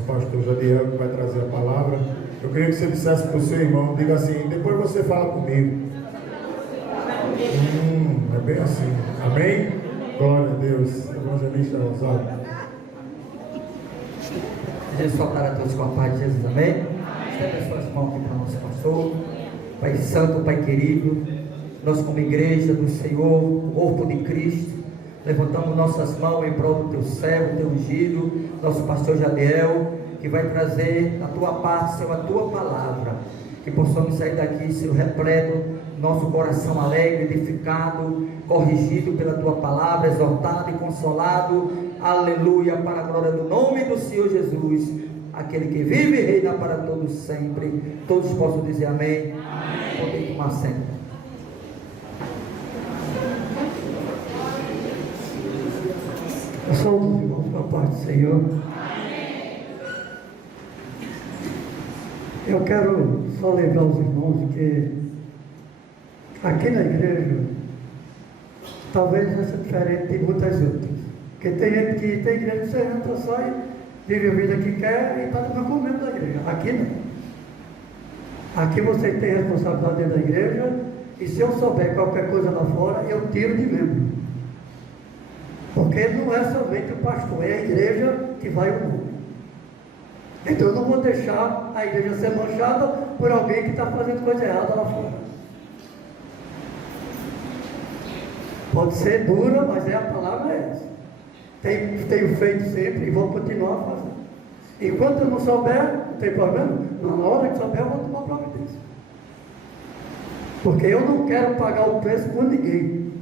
nosso pastor Jadiel, que vai trazer a palavra. Eu queria que você dissesse para o seu irmão, diga assim, depois você fala comigo. É bem assim. Amém? Glória a Deus. Evangelista Rosário. Deus soltar a todos com a paz de Jesus, amém? Estenda suas mãos aqui para o nosso pastor. Pai Santo, Pai querido, nós como igreja do Senhor, corpo de Cristo, levantamos nossas mãos em prol do teu servo, teu ungido, nosso pastor Jadiel, que vai trazer a tua parte, Senhor, a tua palavra, que possamos sair daqui, Senhor, repleto, nosso coração alegre, edificado, corrigido pela tua palavra, exortado e consolado, aleluia, para a glória do nome do Senhor Jesus, aquele que vive e reina para todos sempre. Todos possam dizer amém. Amém. Podem tomar assento. Saúde, irmãos, com a paz do Senhor. Amém. Eu quero só lembrar os irmãos que aqui na igreja talvez seja diferente de muitas outras. Porque tem gente que tem igreja que você entra, sai, vive a vida que quer e está no comendo da igreja. Aqui não. Aqui você tem responsabilidade dentro da igreja, e se eu souber qualquer coisa lá fora, eu tiro de membro. Porque não é somente o pastor, é a igreja que vai ao mundo. Então eu não vou deixar a igreja ser manchada por alguém que está fazendo coisa errada lá fora. Pode ser dura, mas a palavra é essa. Tenho feito sempre e vou continuar fazendo. Enquanto eu não souber, não tem problema. Na hora que souber, eu vou tomar providência. Porque eu não quero pagar o preço por ninguém.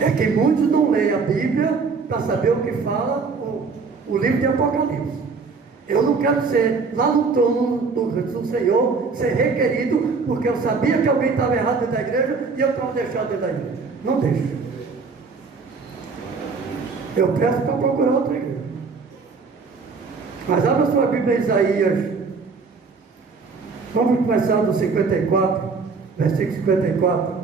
É que muitos não leem a Bíblia para saber o que fala o livro de Apocalipse. Eu não quero ser lá no trono do Senhor, ser requerido, porque eu sabia que alguém estava errado dentro da igreja e eu estava deixado dentro da igreja. Não deixo. Eu peço para procurar outra igreja. Mas abra sua Bíblia em Isaías. Vamos começar do 54, versículo 54.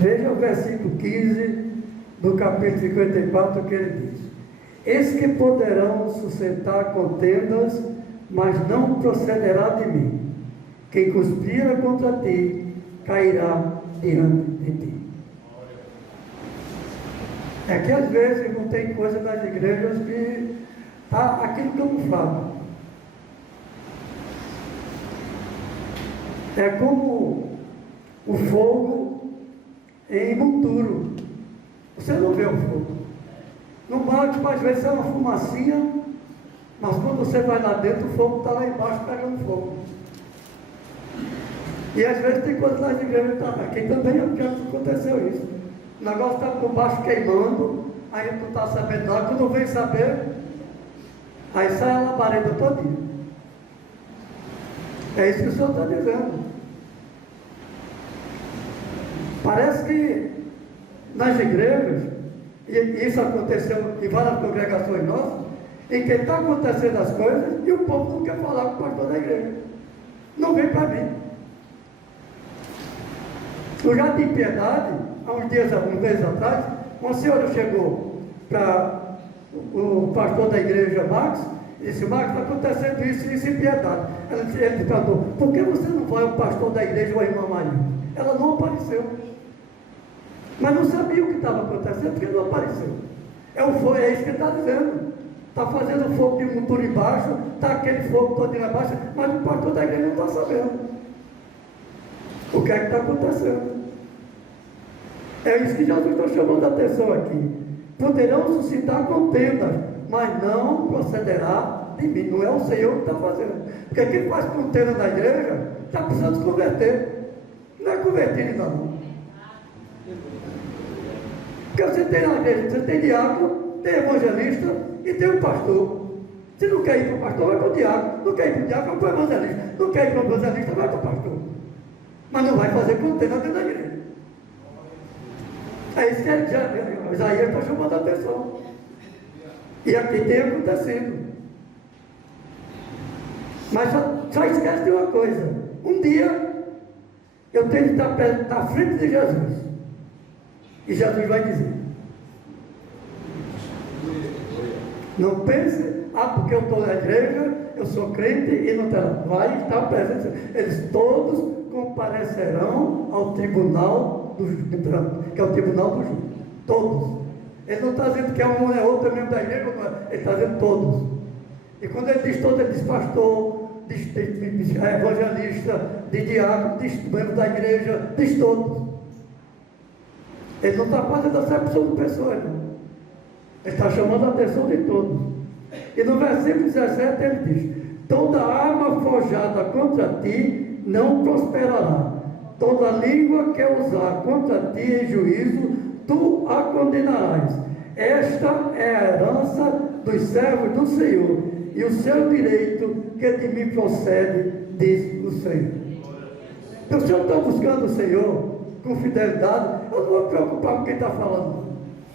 Veja o versículo 15 do capítulo 54, que ele diz: eis que poderão sustentar contendas, mas não procederá de mim. Quem conspira contra ti, cairá diante de ti. É que às vezes não tem coisa nas igrejas que está aquilo camuflado. É como o fogo em monturo. Você não vê o fogo. No barco, às vezes, é uma fumacinha, mas quando você vai lá dentro, o fogo está lá embaixo pegando fogo. E às vezes tem coisas nas igrejas que estão aqui também, já aconteceu isso. O negócio está por baixo queimando, a gente não está sabendo nada. Quando vem saber, aí sai a labareda todinha. É isso que o Senhor está dizendo. Parece que nas igrejas, e isso aconteceu em várias congregações nossas, em que está acontecendo as coisas e o povo não quer falar com o pastor da igreja. Não vem para mim. No Jardim Piedade, há uns meses atrás, uma senhora chegou para o pastor da igreja, Marcos, e disse: Marcos, está acontecendo isso em Piedade. Ele perguntou: por que você não vai ao pastor da igreja ou a irmã Maria? Ela não apareceu. Mas não sabia o que estava acontecendo, porque não apareceu. É isso que ele está dizendo. Está fazendo fogo de motor embaixo, está aquele fogo todo embaixo, mas o pastor da igreja não está sabendo o que é que está acontecendo. É isso que Jesus está chamando a atenção aqui. Poderão suscitar contendas, mas não procederá de mim. Não é o Senhor que está fazendo. Porque quem faz contenda na igreja está precisando se converter. Não é converter ainda não. Porque você tem na igreja, você tem diácono, tem evangelista e tem o pastor. Se não quer ir para o pastor, vai para o diácono. Não quer ir para o diácono, vai para o evangelista. Não quer ir para o evangelista, vai para o pastor. Mas não vai fazer contenda dentro da igreja. É isso que Isaías está chamando a atenção. E aqui tem acontecido. Mas só esquece de uma coisa. Um dia eu tenho que estar à frente de Jesus. E Jesus vai dizer: não pense, porque eu estou na igreja, eu sou crente e não terá. Vai estar presente. Eles todos comparecerão ao tribunal do juízo, que é o tribunal do juízo. Todos. Ele não está dizendo que é um é outro mesmo da igreja, ele está dizendo todos. E quando ele diz todos, ele diz pastor, diz evangelista, de diácono, diz membro da igreja, diz todos. Ele não está fazendo acepção de pessoas, não. Ele está chamando a atenção de todos. E no versículo 17 ele diz: toda arma forjada contra ti não prosperará. Toda língua que usar contra ti em juízo, tu a condenarás. Esta é a herança dos servos do Senhor, e o seu direito que de mim procede, diz o Senhor. Então, se eu estou buscando o Senhor com fidelidade, eu não vou me preocupar com quem está falando,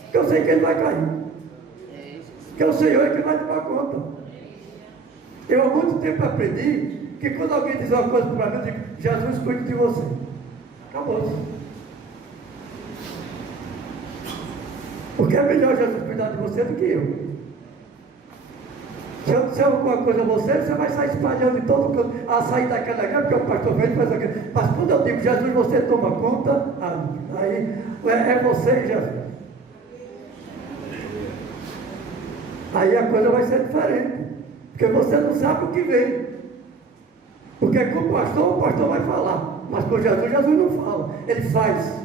porque eu sei que ele vai cair. Porque o Senhor é que vai tomar conta. Eu há muito tempo aprendi que quando alguém diz uma coisa para mim, eu digo: Jesus cuida de você. Acabou. Porque é melhor Jesus cuidar de você do que eu. Se eu disser alguma coisa a você, você vai sair espalhando em todo canto, a sair daquela guerra, porque o pastor vem e faz aquilo. Mas quando eu digo Jesus, você toma conta, aí é você e Jesus. Aí a coisa vai ser diferente, porque você não sabe o que vem. Porque com o pastor vai falar, mas com Jesus não fala, ele faz.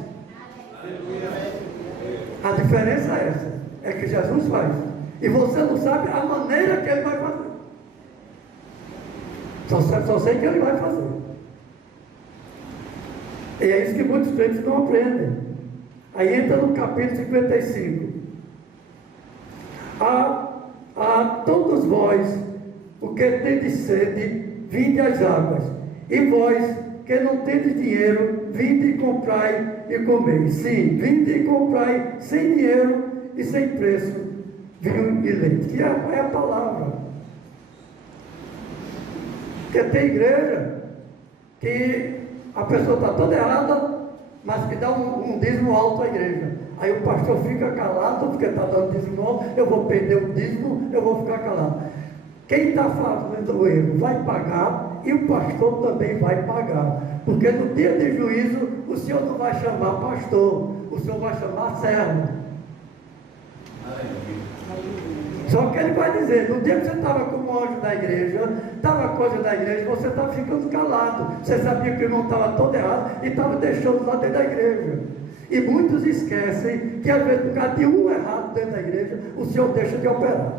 A diferença é essa, é que Jesus faz, e você não sabe a maneira que ele vai fazer. Só sei que ele vai fazer. E é isso que muitos crentes não aprendem. Aí entra no capítulo 55. A todos vós, o que tendes sede, vinde às águas. E vós, que não tendes dinheiro, vinde e comprai e comei. Sim, vinde e comprai sem dinheiro e sem preço, vinho e leite. Que é a palavra. Porque tem igreja que a pessoa está toda errada, mas que dá um dízimo alto à igreja. Aí o pastor fica calado, porque está dando dízimo alto, eu vou perder o dízimo, eu vou ficar calado. Quem está fazendo o erro vai pagar, e o pastor também vai pagar. Porque no dia de juízo, o Senhor não vai chamar pastor, o Senhor vai chamar servo. Só que ele vai dizer: no dia que você estava como anjo da igreja, estava coisa da igreja, você estava ficando calado. Você sabia que o irmão estava todo errado e estava deixando lá dentro da igreja. E muitos esquecem que às vezes, por causa de um errado dentro da igreja, o Senhor deixa de operar.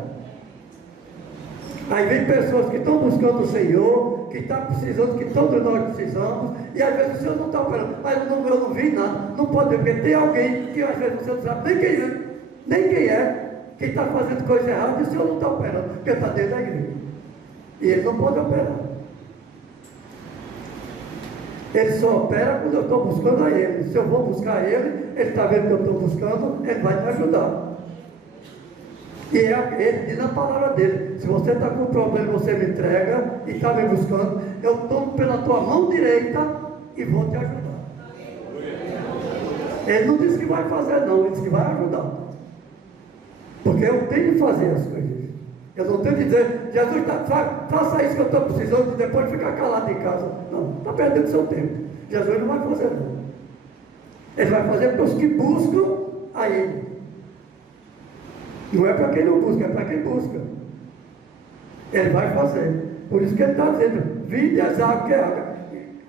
Aí vem pessoas que estão buscando o Senhor, que estão precisando, que todos nós precisamos, e às vezes o Senhor não está operando. Mas eu não vi nada, não pode ver, porque tem alguém que às vezes você não sabe nem quem é, que está fazendo coisa errada, e o Senhor não está operando, porque está dentro da igreja. E ele não pode operar. Ele só opera quando eu estou buscando a ele. Se eu vou buscar ele, ele está vendo que eu estou buscando, ele vai me ajudar. E ele diz na palavra dele: se você está com um problema, você me entrega e está me buscando, eu tomo pela tua mão direita e vou te ajudar. Ele não disse que vai fazer não, ele disse que vai ajudar. Porque eu tenho que fazer as coisas. Eu não tenho que dizer: Jesus, faça isso que eu estou precisando, e depois ficar calado em casa. Não, está perdendo seu tempo. Jesus não vai fazer não. Ele vai fazer para os que buscam a ele. Não é para quem não busca, é para quem busca. Ele vai fazer. Por isso que ele está dizendo: vinde as águas, que é água.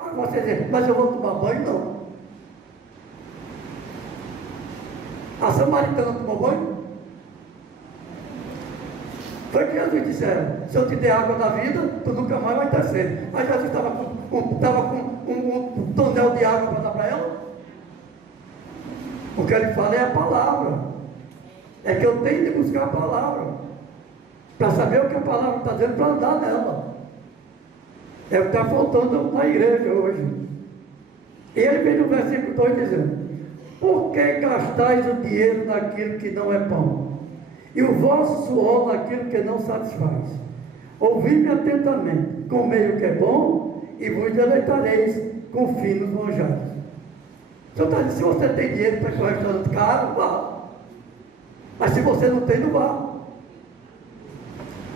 Aí você diz: mas eu vou tomar banho? Não. A samaritana tomou banho? Foi que Jesus disseram: se eu te der água da vida, tu nunca mais vai ter sede. Aí Jesus estava com um tonel de água para dar para ela. O que ele fala é a palavra. É que eu tenho de buscar a palavra, para saber o que a palavra está dizendo, para andar nela. É o que está faltando na igreja hoje. E ele vem no versículo 2 dizendo: Por que gastais o dinheiro naquilo que não é pão, e o vosso suor naquilo que não satisfaz? Ouvi-me atentamente, comei o que é bom, e vos deleitareis com finos manjares. O Senhor está dizendo, se você tem dinheiro para ir para um restaurante caro, vá. Mas se você não tem, não vá.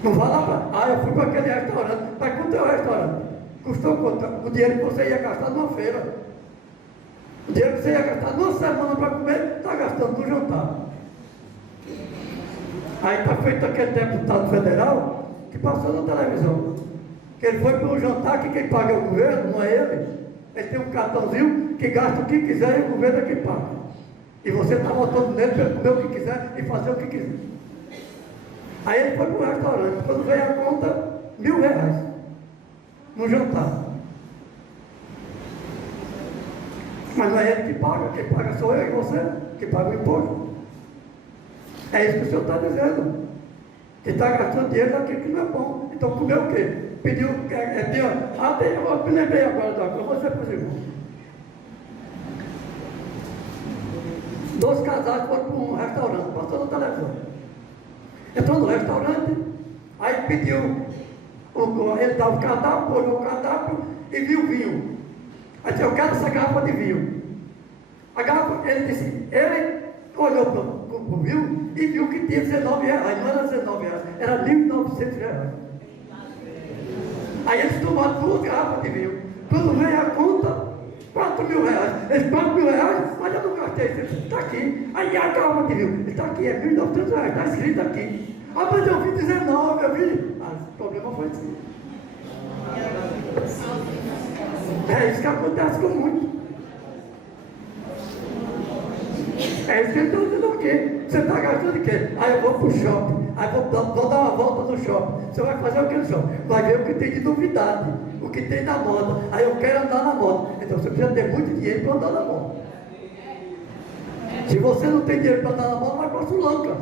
Não vá lá para... eu fui para aquele restaurante. Mas quanto é o restaurante? Custou quanto? O dinheiro que você ia gastar numa feira. O dinheiro que você ia gastar numa semana para comer, está gastando no jantar. Aí está feito aquele deputado federal que passou na televisão. Que ele foi para um jantar que quem paga é o governo, não é ele. Ele tem um cartãozinho que gasta o que quiser e o governo é que paga. E você está botando nele para comer o que quiser e fazer o que quiser. Aí ele foi para um restaurante. Quando veio a conta, R$1.000 no jantar. Mas não é ele que paga, quem paga sou eu e você, que paga o imposto. É isso que o Senhor está dizendo. Que está gastando dinheiro naquilo que não é bom. Então comeu o quê? Pediu, eu me lembrei agora da coisa, você para os irmãos. 2 casais foram para um restaurante, passou na televisão. Entrou no restaurante, aí pediu, ele dava o cardápio, olhou o cardápio e viu o vinho. Aí disse, eu quero essa garrafa de vinho. A garrafa, ele disse, ele olhou para o vinho e viu que tinha R$19, não era R$19, era R$1.900. Aí eles tomaram 2 garrafas de vinho. Quando veio a conta, R$4.000. Esses R$4.000, mas eu não gastei, está aqui. Aí a garrafa de vinho, está aqui, é R$1.900, está escrito aqui. Ah, mas eu vi 19, eu vi. O problema foi assim. É isso que acontece com muitos. É isso que ele está dizendo o quê? Você está gastando o quê? Aí eu vou para o shopping, aí vou dar uma volta no shopping. Você vai fazer o que no shopping? Vai ver o que tem de novidade, o que tem na moda. Aí eu quero andar na moda. Então você precisa ter muito dinheiro para andar na moda. Se você não tem dinheiro para andar na moda, vai para a Sulanca.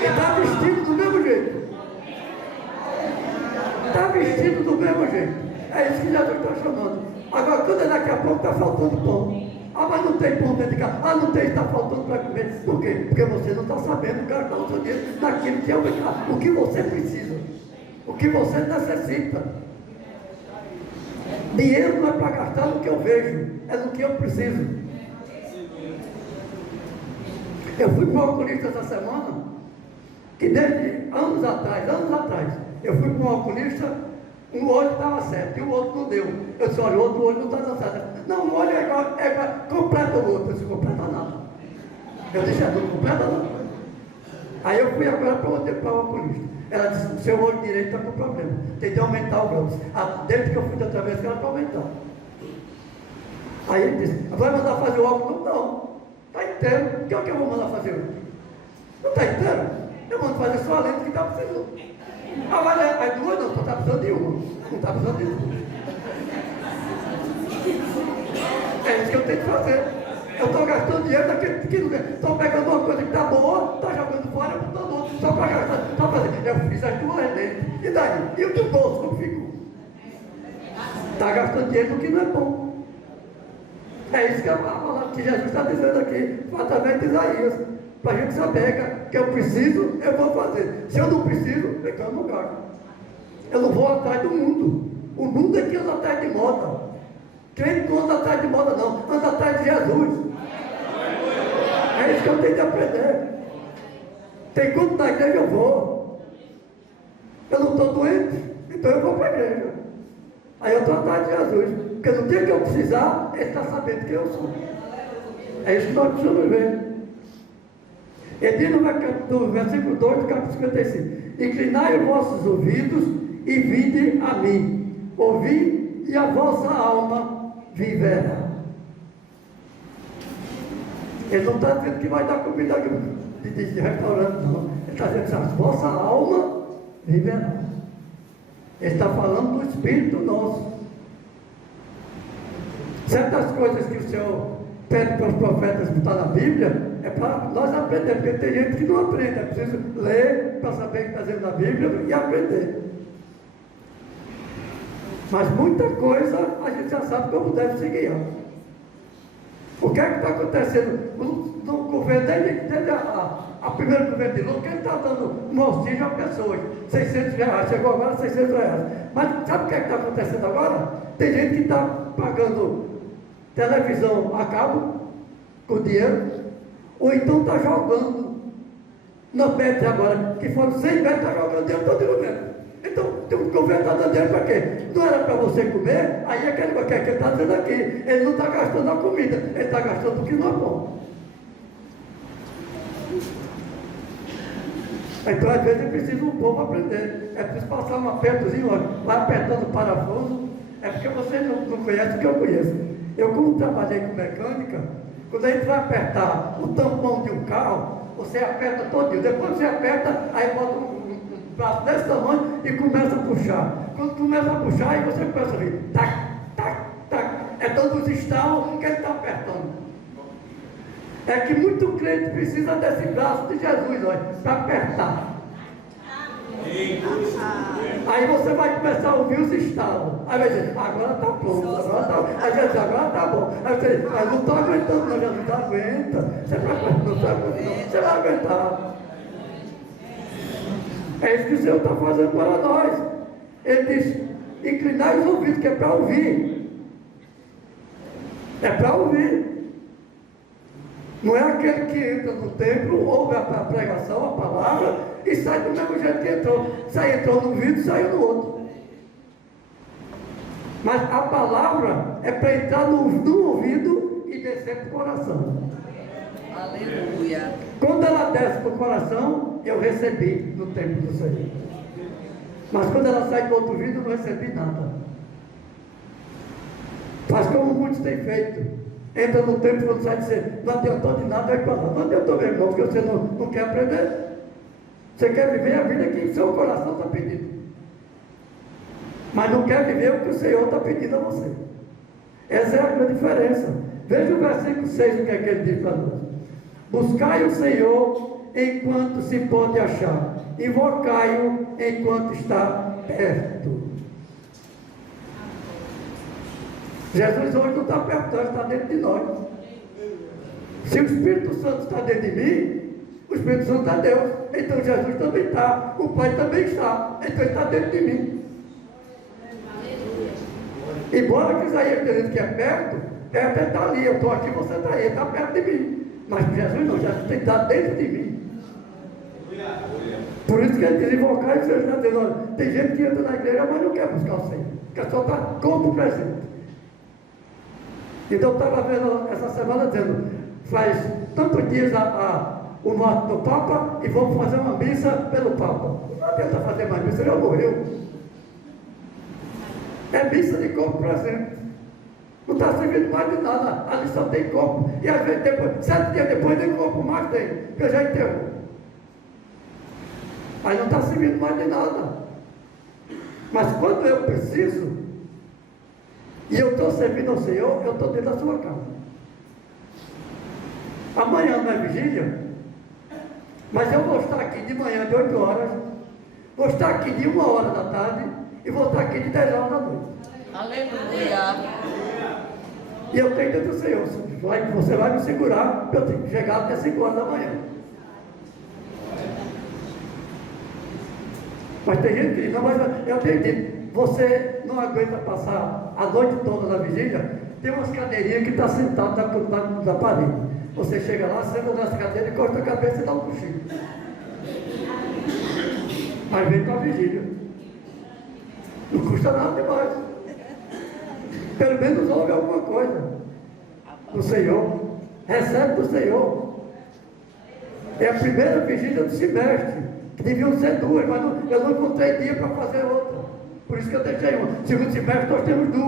E está vestido do mesmo jeito. Está vestido do mesmo jeito. É isso que Jesus está chamando. Agora, quando daqui a pouco está faltando pão. Ah, mas não tem pão dentro de casa. Ah, não tem, está faltando para comer. Por quê? Porque você não está sabendo gastar o seu dinheiro naquilo que é o que você precisa. O que você necessita. Dinheiro não é para gastar no que eu vejo, é no que eu preciso. Eu fui para um oculista essa semana, que desde anos atrás, eu fui para um oculista, um olho estava certo e o outro não deu. Eu disse, olha, o outro olho não está dando certo. Não, o olho é igual, completa o outro. Eu disse, completa nada. Eu disse, não completa nada. Aí eu fui agora para o oculista. Ela disse, o seu olho direito está com problema, tem de aumentar o grau. Desde que eu fui da outra vez, ela está aumentando. Aí ele disse, vai mandar fazer o óculos? Não, está inteiro. O que é que eu vou mandar fazer? Não está inteiro? Eu mando fazer só a lente que está precisando. Ah, vai lá, aí 2 não, só está precisando de uma. Não está precisando de 2. É isso que eu tenho que fazer. Eu estou gastando dinheiro daquele que não tem. Estou pegando uma coisa que está boa, está jogando fora, botando outra, só para gastar. Só para fazer. Eu fiz as 2 lentes. E daí? E o teu bolso, como ficou? Está gastando dinheiro no que não é bom. É isso que a palavra que Jesus está dizendo aqui, através de Isaías. Para a gente saber que eu preciso, eu vou fazer. Se eu não preciso, então eu não gasto. Eu não vou atrás do mundo. O mundo é que anda atrás de moda. Crente não anda atrás de moda, não. Anda atrás de Jesus. É isso que eu tenho que aprender. Tem culto na igreja, eu vou. Eu não estou doente, então eu vou para a igreja. Aí eu estou atrás de Jesus. Porque no dia que eu precisar, Ele está sabendo quem eu sou. É isso que nós precisamos ver. Ele diz no versículo 2 do capítulo 55: inclinai os vossos ouvidos e vinde a mim. Ouvi e a vossa alma viverá. Ele não está dizendo que vai dar comida de restaurante, não. Ele está dizendo que a vossa alma viverá. Ele está falando do Espírito nosso. Certas coisas que o Senhor pede para os profetas que está na Bíblia, é para nós aprender, porque tem gente que não aprende. É preciso ler para saber o que está dizendo na Bíblia e aprender. Mas muita coisa a gente já sabe como deve se guiar. O que é que está acontecendo no governo, desde a primeiro governo de Lula, que ele está dando um auxílio a pessoas, R$600, chegou agora R$600. Mas sabe o que é que está acontecendo agora? Tem gente que está pagando televisão a cabo, com dinheiro, ou então está jogando na Bet agora, que foram 100 Bet, está jogando dinheiro todo o governo. Então, o governo está dando dinheiro para quê? Não era para você comer, aí é aquele que ele está dizendo aqui, ele não está gastando a comida, ele está gastando o que não é bom. Então, às vezes, é preciso um povo aprender, é preciso passar um apertozinho, vai apertando o parafuso, é porque você não conhece o que eu conheço. Eu, como trabalhei com mecânica, quando a gente vai apertar o tampão de um carro, você aperta todinho, depois você aperta, aí bota um braço desse tamanho e começa a puxar. Quando começa a puxar, aí você começa a ver, tac, tac, tac. É todos os estalos que ele está apertando. É que muito crente precisa desse braço de Jesus, olha, para apertar. Aí você vai começar a ouvir os estalos. Aí vai dizer, agora está pronto, agora está. Aí Jesus, agora está bom. Aí você diz, mas não estou aguentando, não, Jesus não aguenta. Você vai aguentar. É isso que o Senhor está fazendo para nós. Ele diz, inclinai os ouvidos, que é para ouvir. É para ouvir. Não é aquele que entra no templo, ouve a pregação, a palavra, e sai do mesmo jeito que entrou. Entrou no ouvido e saiu no outro. Mas a palavra é para entrar no ouvido e descer para o coração. Aleluia. Quando ela desce para o coração, eu recebi no templo do Senhor. Mas quando ela sai do outro ouvido, eu não recebi nada. Faz como muitos têm feito. Entra no templo, quando sai dizer, não adiantou de nada, vai para lá. Não adiantou mesmo, não, porque você não quer aprender. Você quer viver a vida que o seu coração está pedindo. Mas não quer viver o que o Senhor está pedindo a você. Essa é a grande diferença. Veja o versículo 6, o que é que ele diz para nós. Buscai o Senhor enquanto se pode achar. Invocai-o enquanto está perto. Jesus hoje não está perto, está dentro de nós. Se o Espírito Santo está dentro de mim, o Espírito Santo está Deus. Então Jesus também está, o Pai também está. Então ele está dentro de mim. Embora que Isaías dizendo que é perto está ali. Eu estou aqui, você está aí, ele está perto de mim. Mas Jesus não, Jesus tem que estar dentro de mim. Por isso que ele diz, invocar e Deus está dizendo, olha, tem gente que entra na igreja, mas não quer buscar o Senhor. Quer só estar corpo presente. Então eu estava vendo essa semana dizendo, faz tantos dias o morte do Papa e vamos fazer uma missa pelo Papa. Não adianta fazer mais missa, ele já morreu. É missa de corpo presente. Não está servindo mais de nada, ali só tem corpo. E às vezes, depois, 7 dias depois, nem corpo mais tem, porque já enterrou. Aí não está servindo mais de nada. Mas quando eu preciso, e eu estou servindo ao Senhor, eu estou dentro da sua casa. Amanhã não é vigília, mas eu vou estar aqui de manhã de 8 horas, vou estar aqui de 1 hora da tarde e vou estar aqui de 10 horas da noite. Aleluia. E eu tenho dentro do Senhor, você vai me segurar para eu ter que chegar até 5 horas da manhã. Mas tem gente que diz, não, mas eu tenho dito, você não aguenta passar a noite toda na vigília, tem umas cadeirinhas que está sentado na parede. Você chega lá, senta nessa cadeira, encosta a cabeça e dá um cochilo. Mas vem com a vigília. Não custa nada demais. Pelo menos ouve alguma coisa do Senhor. Recebe do Senhor. É a primeira vigília do semestre, que deviam ser 2, mas eu não encontrei dia para fazer outra. Por isso que eu deixei uma. Segundo semestre nós temos 2.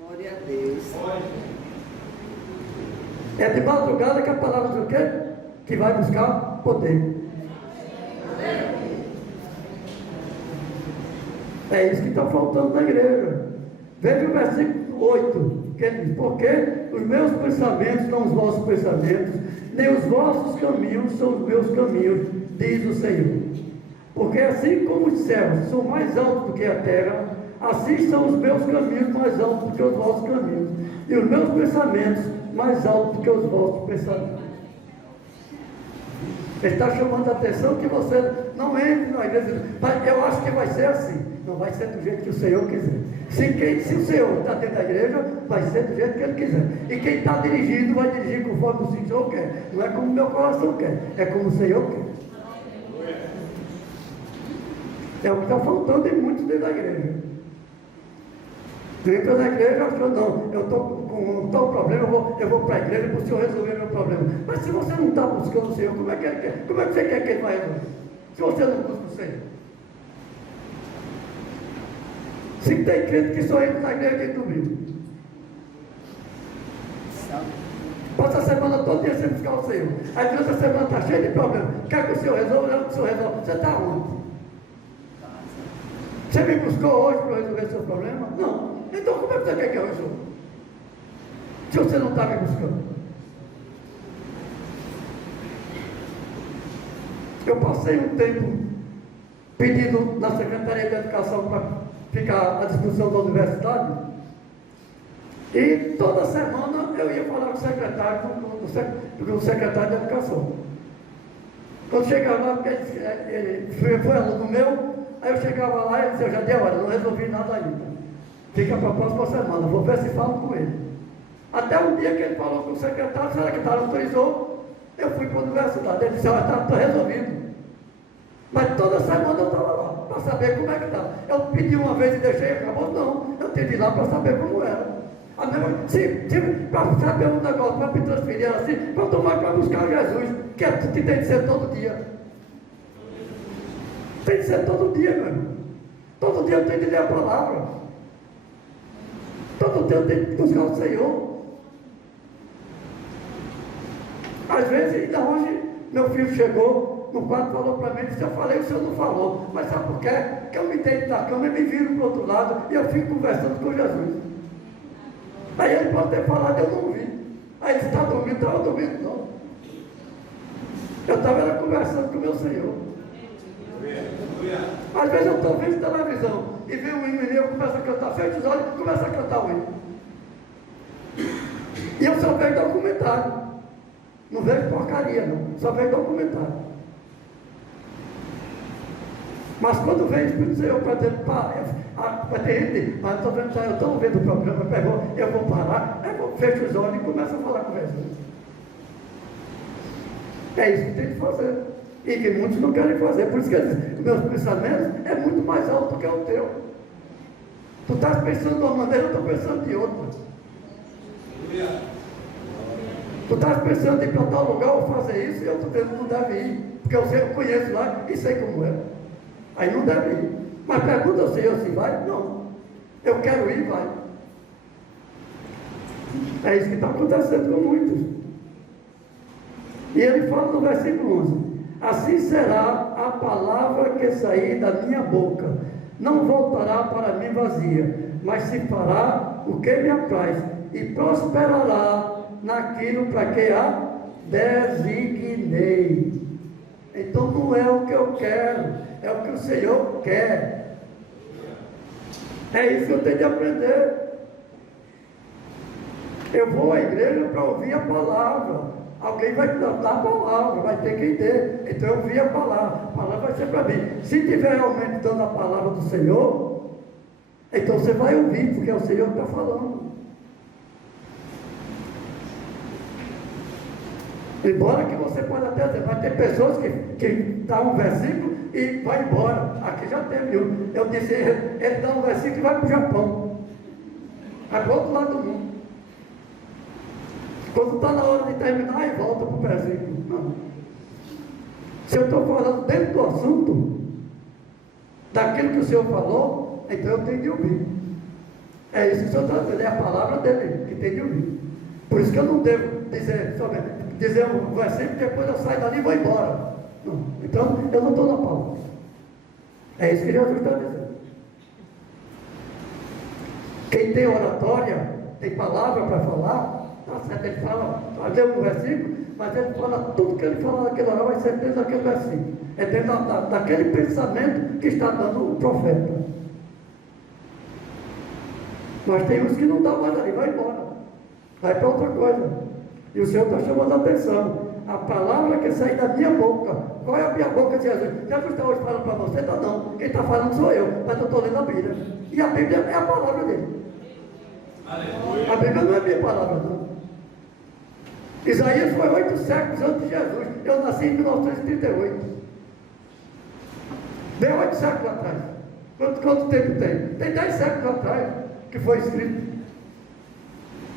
Glória a Deus. É de madrugada que a palavra diz o quê? Que vai buscar poder. É isso que está faltando na igreja. Veja o versículo 8, que ele diz, porque os meus pensamentos são os vossos pensamentos, nem os vossos caminhos são os meus caminhos, diz o Senhor. Porque assim como os céus são mais altos do que a terra, assim são os meus caminhos mais altos do que os vossos caminhos, e os meus pensamentos mais alto do que os vossos pensamentos. Ele está chamando a atenção que você não entre na igreja. Mas eu acho que vai ser assim. Não vai ser do jeito que o Senhor quiser. Se o Senhor está dentro da igreja, vai ser do jeito que Ele quiser. E quem está dirigindo, vai dirigir conforme o Senhor quer. Não é como o meu coração quer, é como o Senhor quer. É o que está faltando em muitos dentro da igreja. Tu entra na igreja achando, não, eu estou com tal problema, eu vou para a igreja para o Senhor resolver o meu problema. Mas se você não está buscando o Senhor, como é que Ele quer? Como é que você quer que Ele vai resolver? Se você não busca o Senhor. Se tem crente que só entra na igreja de domingo. Passa a semana toda dia sem buscar o Senhor. Aí durante a semana está cheia de problemas. Quer que o Senhor resolva? Não, que o Senhor resolve. Você está onde? Você me buscou hoje para resolver seu problema? Não. Então como é que você quer que eu resolva? Se você não está me buscando. Eu passei um tempo pedindo na Secretaria de Educação para ficar à disposição da universidade. E toda semana eu ia falar com o secretário, do secretário de Educação. Quando chegava lá, porque ele foi aluno meu, aí eu chegava lá e ele disse, eu já dei a hora, não resolvi nada ainda. Fica para a próxima semana, vou ver se falo com ele. Até um dia que ele falou com o secretário, o secretário autorizou, eu fui para a universidade. Ele disse, está resolvido. Mas toda semana eu estava lá, para saber como é que estava. Eu pedi uma vez e deixei, acabou? Não, eu tive lá para saber como era. Para saber um negócio, para me transferir assim, para tomar para buscar Jesus, que tem de ser todo dia. Tem de ser todo dia, meu irmão. Todo dia eu tenho de ler a palavra. Todo dia eu tenho de buscar o Senhor. Às vezes, ainda hoje, meu filho chegou no quarto, falou para mim, disse, eu falei, o senhor não falou. Mas sabe por quê? Porque eu me deito na cama e me viro para o outro lado e eu fico conversando com Jesus. Aí ele pode ter falado, eu não ouvi. Aí ele está dormindo, estava dormindo não. Eu estava conversando com o meu Senhor. Às vezes eu estou vendo televisão e vem um hino e eu começo a cantar, fecho os olhos e começo a cantar o hino. E eu só vejo documentário. Não vejo porcaria não, só vejo documentário. Mas quando vem o Espírito do Senhor para dizer, vai ter gente, mas eu estou vendo o programa, eu vou parar, fecho os olhos e começo a falar com Jesus. É isso que tem que fazer. E que muitos não querem fazer. Por isso que os meus pensamentos é muito mais alto do que o teu. Tu estás pensando de uma maneira, eu estou pensando de outra. Tu estás pensando em ir para tal lugar ou fazer isso, e eu estou dizendo que não deve ir. Porque eu conheço lá e sei como é. Aí não deve ir. Mas pergunta ao Senhor se vai? Não. Eu quero ir, vai. É isso que está acontecendo com muitos. E ele fala no versículo 11: assim será a palavra que sair da minha boca. Não voltará para mim vazia, mas se fará o que me apraz e prosperará naquilo para que a designei. Então não é o que eu quero, é o que o Senhor quer. É isso que eu tenho de aprender. Eu vou à igreja para ouvir a palavra. Alguém vai dar a palavra, vai ter quem dê. Então eu ouvi a palavra vai ser para mim. Se tiver realmente dando a palavra do Senhor, então você vai ouvir, porque é o Senhor que está falando. Embora que você pode até dizer, vai ter pessoas que dá um versículo e vai embora. Aqui já teve um. Eu disse, ele dá um versículo e vai para o Japão. Vai para o outro lado do mundo. Quando está na hora de terminar, e volta para o versículo. Não. Se eu estou falando dentro do assunto, daquilo que o Senhor falou, então eu tenho de ouvir. É isso que o Senhor está dizendo, é a palavra dele que tem de ouvir. Por isso que eu não devo dizer um versículo, depois eu saio dali e vou embora. Não. Então, eu não estou na palavra. É isso que Jesus está dizendo. Quem tem oratória, tem palavra para falar, tá certo, ele fala, leu um versículo, mas ele fala tudo que ele fala naquele hora, vai ser dentro daquele versículo. É dentro daquele pensamento que está dando o profeta. Mas tem uns que não dá mais ali, vai embora. vai para outra coisa. E o Senhor está chamando a atenção. A palavra que sai da minha boca, qual é a minha boca de Jesus? Jesus está hoje falando para você? Tá não. Quem está falando sou eu, mas eu estou lendo a Bíblia. E a Bíblia é a palavra dele. Aleluia. A Bíblia não é minha palavra, não. Isaías foi 8 séculos antes de Jesus. Eu nasci em 1938. Bem 8 séculos atrás. Quanto tempo tem? Tem 10 séculos atrás que foi escrito.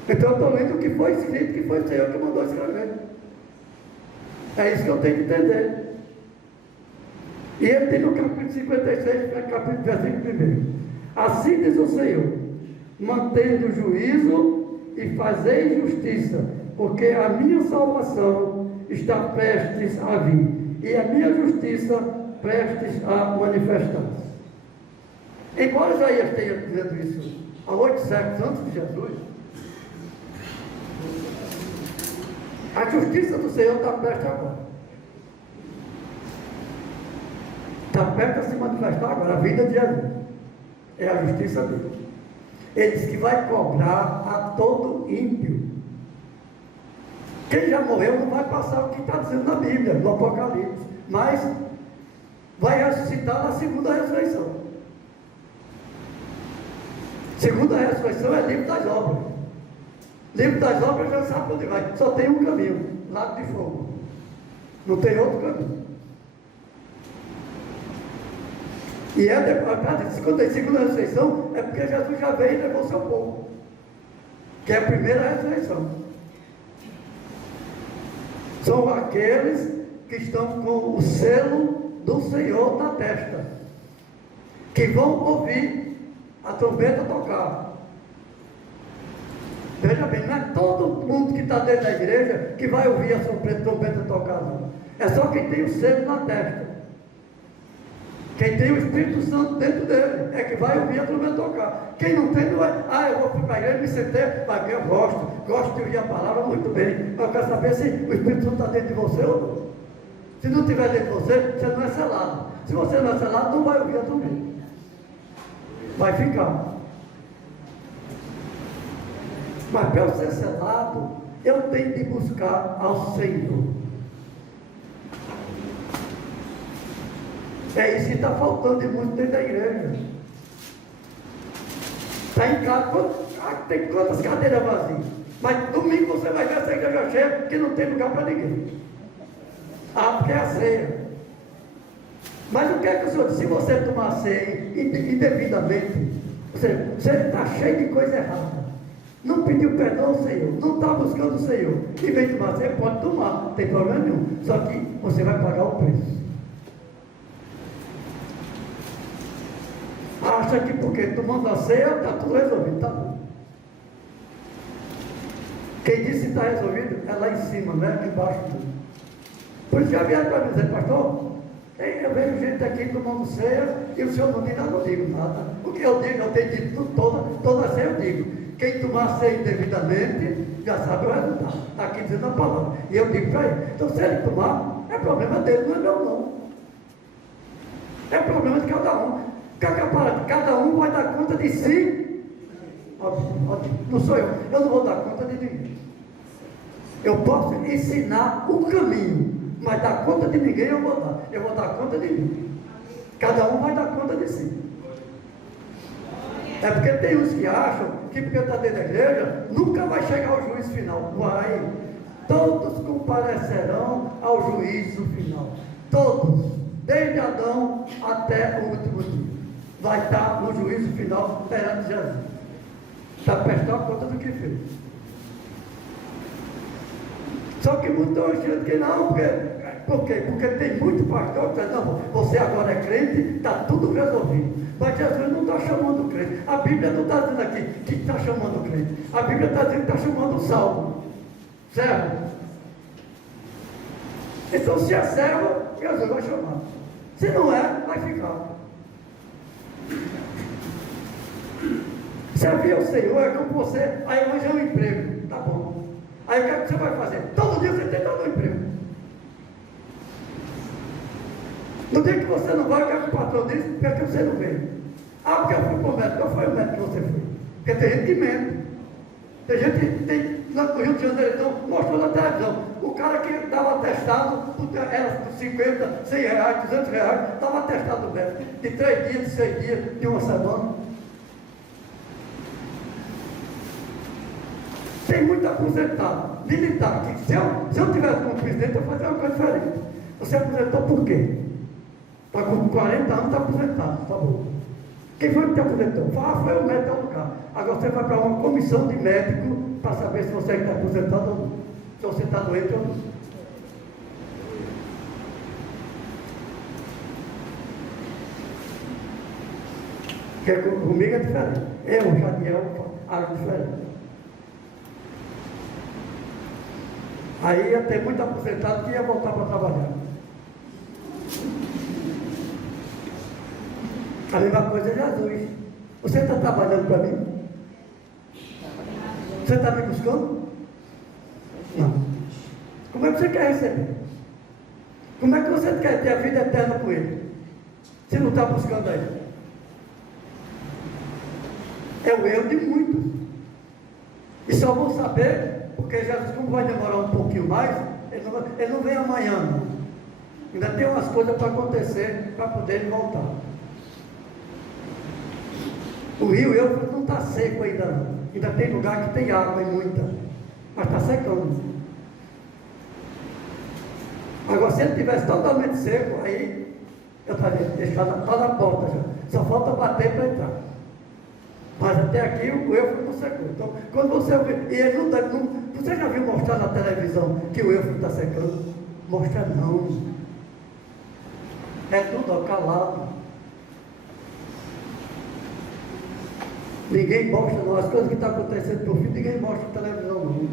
Então eu estou lendo o que foi escrito, que foi o Senhor que mandou escrever. É isso que eu tenho que entender. E ele tem no capítulo 56, capítulo versículo 1. Assim diz o Senhor: mantendo o juízo e fazei justiça, porque a minha salvação está prestes a vir, e a minha justiça prestes a manifestar-se. Embora Isaías tenha dizendo isso há 8 séculos antes de Jesus, a justiça do Senhor está prestes agora. Está perto a se manifestar agora, a vida de Jesus. É a justiça dele. Ele diz que vai cobrar a todo ímpio. Quem já morreu não vai passar o que está dizendo na Bíblia, no Apocalipse, mas vai ressuscitar na segunda ressurreição. Segunda ressurreição é livro das obras. Livro das obras já sabe para onde vai. Só tem um caminho, lago de fogo. Não tem outro caminho. E quando tem segunda ressurreição, é porque Jesus já veio e levou seu povo. Que é a primeira ressurreição. São aqueles que estão com o selo do Senhor na testa, que vão ouvir a trombeta tocar. Veja bem, não é todo mundo que está dentro da igreja que vai ouvir a trombeta tocar, não. É só quem tem o selo na testa. Quem tem o Espírito Santo dentro dele é que vai ouvir a trombeta tocar. Quem não tem, não vai. Eu vou para a igreja, me sentei, porque eu gosto de ouvir a palavra muito bem. Eu quero saber se o Espírito Santo está dentro de você ou não. Se não estiver dentro de você, você não é selado. Se você não é selado, não vai ouvir a trombeta. Vai ficar. Mas para eu ser selado, eu tenho de buscar ao Senhor. É isso que está faltando de muito dentro da igreja. Está em casa, tem quantas cadeiras vazias? Mas domingo você vai ver essa igreja cheia, que não tem lugar para ninguém. Porque é a ceia. Mas o que é que o Senhor diz? Se você tomar ceia indevidamente, você está cheio de coisa errada. Não pediu perdão ao Senhor, não está buscando o Senhor. Em vez de tomar ceia, pode tomar, não tem problema nenhum. Só que você vai pagar o preço. Acha que porque tomando a ceia está tudo resolvido, está bom. Quem disse que está resolvido é lá em cima, não é aqui embaixo. Por isso já vieram para me dizer, pastor, eu vejo gente aqui tomando ceia e o senhor não diz nada, eu não digo nada. O que eu digo, eu tenho dito toda ceia eu digo. Quem tomar ceia indevidamente já sabe o resultado. Está aqui dizendo a palavra. E eu digo para ele, então se ele tomar, é problema dele, não é meu não. É problema de cada um. Cada um vai dar conta de si. Não sou eu não vou dar conta de ninguém. Eu posso ensinar o caminho, mas dar conta de ninguém eu vou dar. Eu vou dar conta de mim. Cada um vai dar conta de si. É porque tem uns que acham que porque está dentro da igreja, nunca vai chegar ao juízo final. Vai. Todos comparecerão ao juízo final. Todos. Desde Adão até o último dia. Vai estar no juízo final perante Jesus. Está prestando conta do que fez. Só que muitos estão achando que não, por quê? Porque tem muito pastor que diz, não, você agora é crente, está tudo resolvido. Mas Jesus não está chamando o crente. A Bíblia não está dizendo aqui que está chamando o crente. A Bíblia está dizendo que está chamando o salvo. Servo. Então se é servo, Jesus vai chamar. Se não é, vai ficar. Servir ao Senhor é como você aí arranjar um emprego, tá bom. Aí o que é que você vai fazer? Todo dia você tenta dar um emprego. No dia que você não vai, o que é que o patrão diz? Por que é que você não veio? Porque eu fui para o médico. Qual foi o médico que você foi? Porque tem gente que mente. Tem gente que lá no Rio de Janeiro, então, mostrou na televisão. O cara que dava atestado, era por 50, 100 reais, 200 reais, dava atestado do médico, de 3 dias, de 6 dias, de uma semana. Tem muito aposentado, militar, que se eu tivesse como presidente, eu fazia uma coisa diferente. Você aposentou por quê? Está com 40 anos, está aposentado, tá bom. Quem foi que te aposentou? Foi o médico do lugar. Agora você vai para uma comissão de médico para saber se você está aposentado ou não. Se você está doente ou não. Porque comigo é diferente. Eu, Jadiel, acho diferente. Aí ia ter muito aposentado que ia voltar para trabalhar. A mesma coisa é Jesus. Você está trabalhando para mim? Você está me buscando? Não. Como é que você quer receber? Como é que você quer ter a vida eterna com Ele? Se não está buscando a Ele? É o erro de muitos. E só vão saber, porque Jesus, como vai demorar um pouquinho mais, ele não vem amanhã, não. Ainda tem umas coisas para acontecer para poder ele voltar. O rio Eufrates não está seco ainda não. Ainda tem lugar que tem água e muita. Mas está secando. Agora, se ele estivesse totalmente seco, aí eu estaria deixado na porta já. Só falta bater para entrar. Mas até aqui o Eufrates não secou. Então, quando você vê, e ele não deve, você já viu mostrar na televisão que o Eufrates está secando? Mostra não. É tudo calado. Ninguém mostra não. As coisas que estão acontecendo por fim, ninguém mostra na televisão não.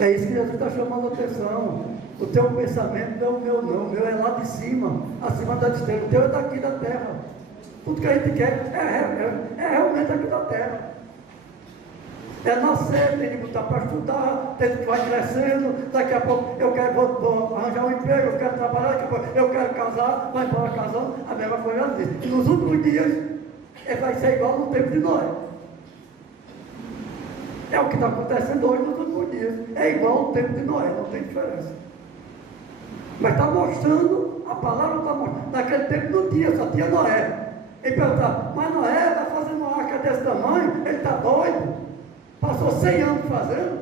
É isso que Jesus está chamando a atenção. O teu pensamento não é o meu não. O meu é lá de cima, acima da estrela. O teu é daqui da terra. Tudo que a gente quer é realmente aqui da terra. É nascer, tem que botar para estudar, tem que vai crescendo, daqui a pouco eu quero vou arranjar um emprego, eu quero trabalhar, daqui a pouco eu quero casar, vai embora casando, a mesma coisa assim. E nos últimos dias vai ser igual no tempo de Noé. É o que está acontecendo hoje nos últimos dias. É igual ao tempo de Noé, não tem diferença. Mas está mostrando, a palavra está mostrando. Naquele tempo não tinha, só tinha Noé. Ele perguntava, mas Noé está fazendo uma arca desse tamanho? Ele está doido? Passou 100 anos fazendo.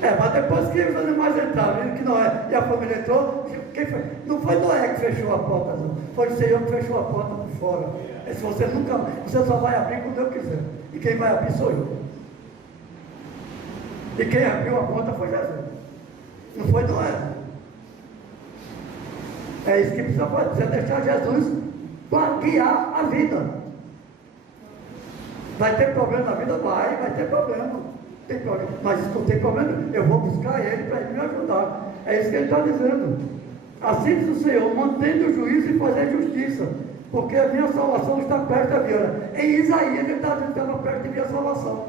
Mas depois que os animais entraram, viram que Noé e a família entrou, quem foi? Não foi Noé que fechou a porta, não. Foi o Senhor que fechou a porta por fora. Se você nunca, você só vai abrir quando eu quiser. E quem vai abrir sou eu. E quem abriu a porta foi Jesus. Não foi Noé. É isso que precisa fazer, precisa deixar Jesus guiar a vida. Vai ter problema na vida? Vai ter problema. Tem problema. Mas se não tem problema, eu vou buscar Ele para Ele me ajudar. É isso que Ele está dizendo. Assim diz o Senhor, mantendo o juízo e fazer justiça, porque a minha salvação está perto da minha. Em Isaías Ele está dizendo que estava perto de minha salvação.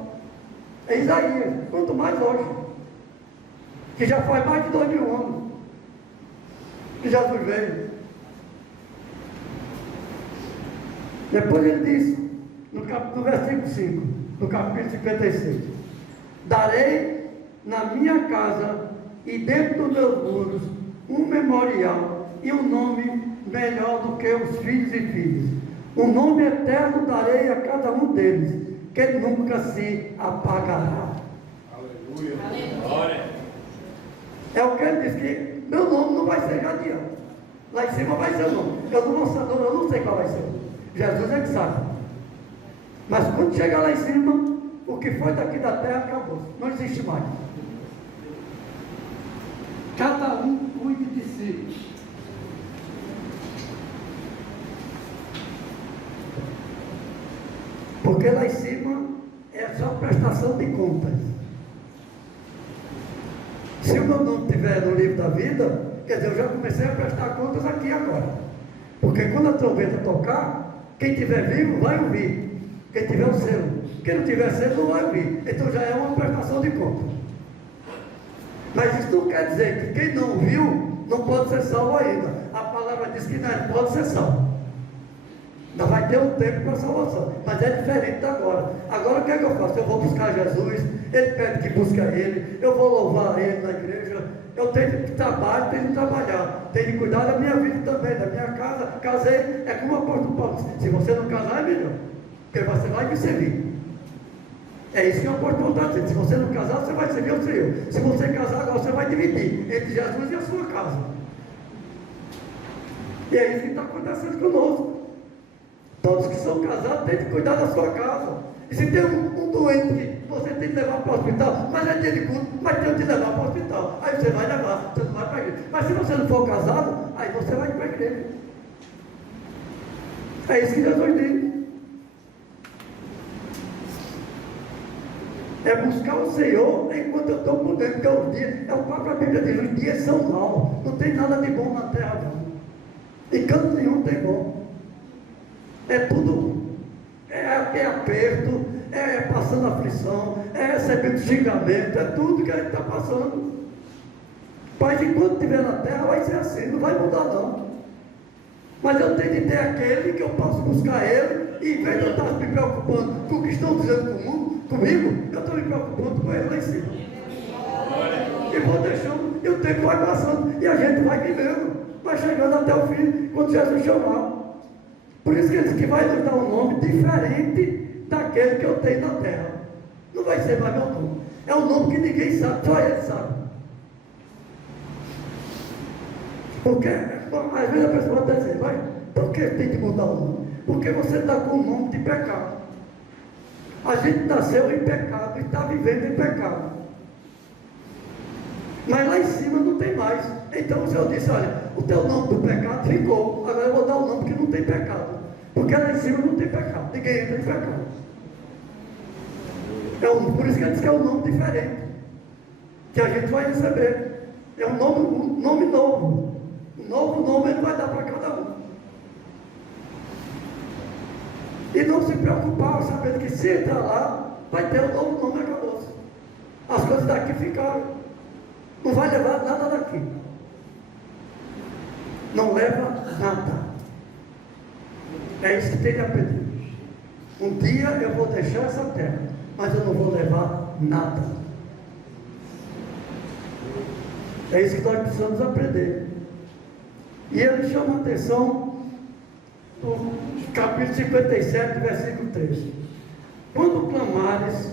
Em Isaías, quanto mais hoje, que já faz mais de 2000 anos que Jesus veio. Depois ele disse, no versículo 5, no capítulo 56, darei na minha casa e dentro dos meus muros um memorial e um nome melhor do que os filhos e filhas. Um nome eterno darei a cada um deles, que nunca se apagará. Aleluia. Glória. É o que ele diz, que meu nome não vai ser Jadiel. Lá em cima vai ser o nome. Eu não sei qual vai ser. Jesus é que sabe. Mas quando chegar lá em cima, o que foi daqui da terra acabou. Não existe mais. Cada um cuide de si. Porque lá em cima é só prestação de contas. Se o meu nome estiver no livro da vida, quer dizer, eu já comecei a prestar contas aqui agora. Porque quando a trombeta tocar, quem estiver vivo vai ouvir. Quem tiver o selo. Quem não tiver selo não vai ouvir. Então já é uma prestação de contas. Mas isso não quer dizer que quem não ouviu não pode ser salvo ainda. A palavra diz que não pode ser salvo. Ainda vai ter um tempo para salvação, mas é diferente da agora. Agora o que é que eu faço? Eu vou buscar Jesus, ele pede que busque ele, eu vou louvar ele na igreja, eu tenho que trabalhar, tenho que trabalhar, tenho que cuidar da minha vida também, da minha casa. Casei, é como o apóstolo Paulo disse, se você não casar é melhor, porque você vai me servir. É isso que o apóstolo Paulo está dizendo, se você não casar, você vai servir ao Senhor. Se você casar, agora você vai dividir entre Jesus e a sua casa. E é isso que está acontecendo conosco. Todos que são casados têm que cuidar da sua casa. E se tem um doente que você tem que levar para o hospital, mas é dia de culto, mas tem que levar para o hospital. Aí você vai levar, você não vai para a igreja. Mas se você não for casado, aí você vai para a igreja. É isso que Jesus diz. É buscar o Senhor enquanto eu estou por dentro, porque os dias, é o próprio Bíblia diz, os dias são maus, não tem nada de bom na terra não. Em canto nenhum tem bom. É tudo, é aperto, é passando aflição, é recebendo xingamento, é tudo que a gente está passando. Mas enquanto estiver na terra vai ser assim, não vai mudar não. Mas eu tenho de ter aquele que eu posso buscar ele, e em vez de eu estar me preocupando com o que estão dizendo comigo, eu estou me preocupando com ele lá em cima. E vou deixando, e o tempo vai passando, e a gente vai vivendo, vai chegando até o fim, quando Jesus chamar. Por isso que ele diz que vai nos dar um nome diferente daquele que eu tenho na terra. Não vai ser mais meu nome. É um nome que ninguém sabe, só ele sabe. Porque, às vezes a pessoa está dizendo, mas por que tem que mudar o nome? Porque você está com o nome de pecado. A gente nasceu em pecado e está vivendo em pecado. Mas lá em cima não tem mais. Então o Senhor disse, olha, o teu nome do pecado ficou, agora eu vou dar o nome que não tem pecado. Porque lá em cima não tem pecado, ninguém entra em pecado. Por isso que ele diz que é um nome diferente, que a gente vai receber. É um nome novo. Um novo nome ele vai dar para cada um. E não se preocupar, sabendo que se entrar lá, vai ter um novo nome, acabou-se. As coisas daqui ficaram. Não vai levar nada daqui. Não leva nada. É isso que tem que aprender. Um dia eu vou deixar essa terra, mas eu não vou levar nada. É isso que nós precisamos aprender. E ele chama a atenção no capítulo 57, versículo 3. Quando clamares,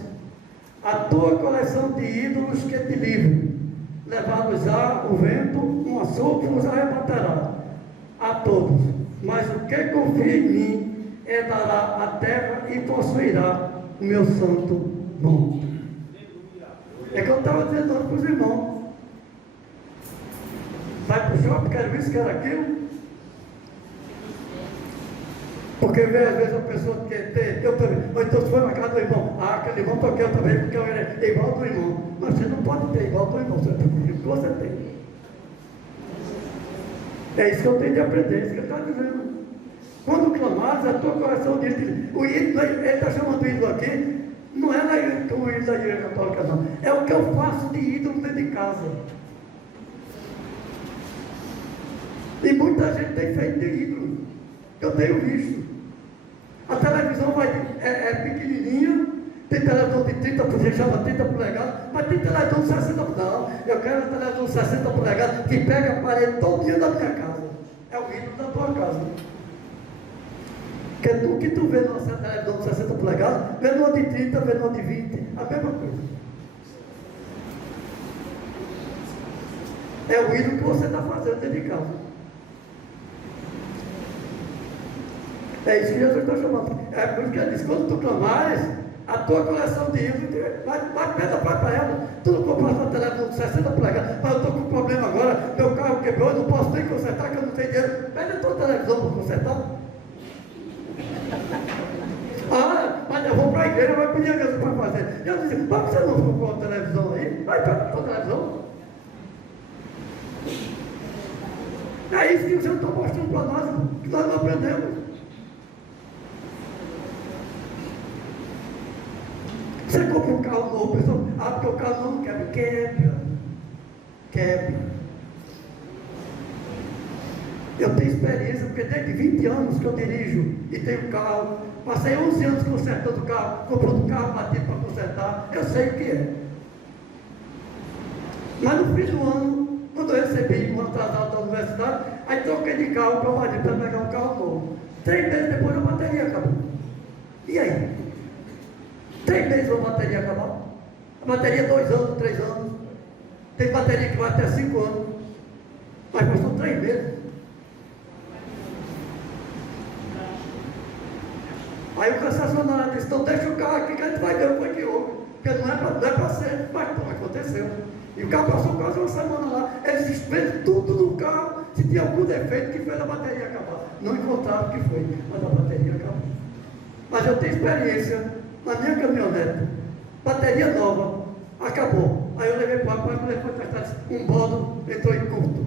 a tua coleção de ídolos que te livre, levá-los-á o vento, um açúcar os arrebatará a todos. Mas o que confia em mim herdará a terra e possuirá o meu santo monte. É que eu estava dizendo para os irmãos. Vai para o shopping, quero isso, quero aquilo. Porque às vezes a pessoa quer ter, eu também, ou então se for na casa do irmão, aquele irmão toquei eu também, porque eu era igual do irmão. Mas você não pode ter igual do irmão, você tem o que você tem. É isso que eu tenho de aprender, é isso que ele está dizendo. Quando clamares, a tua coração diz, o ídolo, ele está chamando o ídolo aqui, não é o ídolo da igreja católica não, é o que eu faço de ídolo dentro de casa. E muita gente tem feito de ídolo, eu tenho visto. A televisão é pequenininha, tem televisão de 30 polegadas, chama 30 polegadas, mas tem televisão de 60 polegadas. Não, eu quero a televisão de 60 polegadas que pega a parede todo dia da minha casa. É o ídolo da tua casa. Porque o que tu vê na nossa televisão de 60 polegadas, vê numa de 30, vê numa de 20, a mesma coisa. É o ídolo que você está fazendo dentro de casa. É isso que Jesus está chamando. É por isso que ele diz, quando tu clamares, a tua coleção de ídolos, vai pede para ela. Tu não compraste uma televisão de 60 polegadas, mas eu estou com um problema agora, meu carro quebrou, eu não posso nem consertar, que eu não tenho dinheiro. Pede a tua televisão para consertar. Mas eu vou para a igreja, vai pedir a Deus para fazer. E eu disse, mas você não comprou uma televisão aí? Vai para a tua televisão. É isso que o Senhor está mostrando para nós, que nós não aprendemos. Você compra um carro novo, a pessoa, porque o carro não quebra. Quebra. Eu tenho experiência, porque desde 20 anos que eu dirijo e tenho carro, passei 11 anos consertando o carro, comprando o carro batido para consertar, eu sei o que é. Mas no fim do ano, quando eu recebi um atrasado da universidade, aí troquei de carro para o marido para pegar um carro novo. 3 meses depois a bateria acabou. E aí? 3 meses a bateria acabar? A bateria 2 anos, 3 anos. Tem bateria que vai até 5 anos. Mas passou 3 meses. Aí o concessionário disse, então deixa o carro aqui que a gente vai ver o que houve. Porque não é para ser, mas pô, aconteceu. E o carro passou quase uma semana lá. Eles viram tudo no carro, se tinha algum defeito que fez a bateria acabar. Não encontraram o que foi, mas a bateria acabou. Mas eu tenho experiência na minha caminhonete. Bateria nova, acabou. Aí eu levei para o rapaz, ele foi testar, um modo entrou em curto.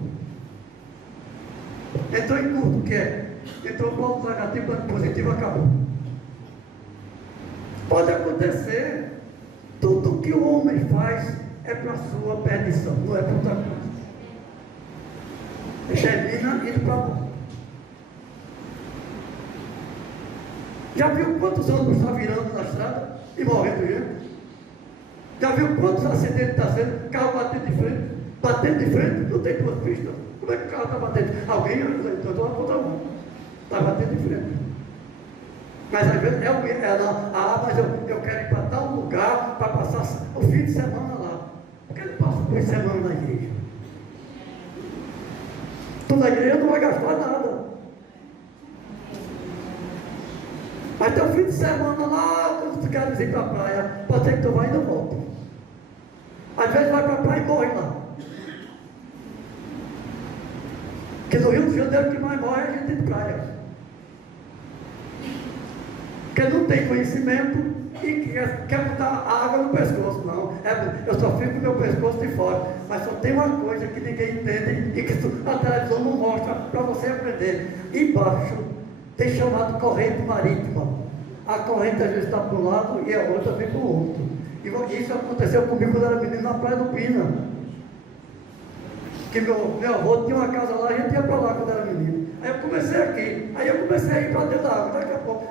Entrou em curto, o que é? Entrou um modo negativo, positivo, acabou. Pode acontecer. Tudo que o homem faz é para a sua perdição, não é para outra coisa. Termina indo para a morte. Já viu quantos ônibus está virando na estrada e morrendo gente? Já viu quantos acidentes está sendo? Carro batendo de frente. Batendo de frente, não tem 2 pistas. Como é que o carro está batendo? Alguém entrou na contramão. Está batendo de frente. Mas às vezes mas eu quero ir para tal lugar para passar o fim de semana lá. Por que não passa o fim de semana na igreja? Tu na igreja não vai gastar nada. Mas tem um fim de semana lá, quando tu queres ir para a praia, pode ser que tu vai e não volta. Às vezes vai para a praia e morre lá. Porque no Rio de Janeiro o que mais morre é gente de praia. Porque não tem conhecimento e quer botar a água no pescoço. Não, eu só fico com o meu pescoço de fora. Mas só tem uma coisa que ninguém entende e que a televisão não mostra para você aprender. Embaixo tem chamado corrente marítima. A corrente às vezes está para um lado e a outra vem para o outro. E isso aconteceu comigo quando eu era menino na Praia do Pina. Que meu avô tinha uma casa lá e a gente ia para lá quando era menino. Aí eu comecei aqui, aí eu comecei a ir para dentro da água.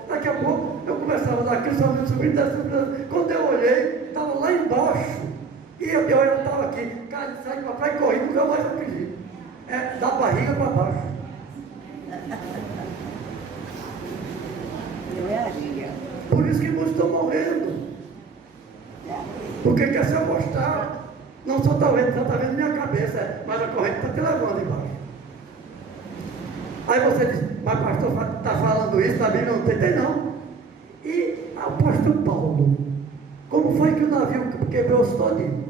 Daqui a pouco eu começava daqui, somente subindo, descendo. Quando eu olhei, estava lá embaixo. E eu estava aqui, cara, saí para a praia e corri, nunca mais eu pedi. É da barriga para baixo. Por isso que muitos estão morrendo. Porque quer se apostar. Não só está vendo minha cabeça, mas a corrente está te levando embaixo. Aí você diz, mas o pastor está falando isso, na Bíblia não tem não. E o apóstolo Paulo, como foi que o navio quebrou-se todinho?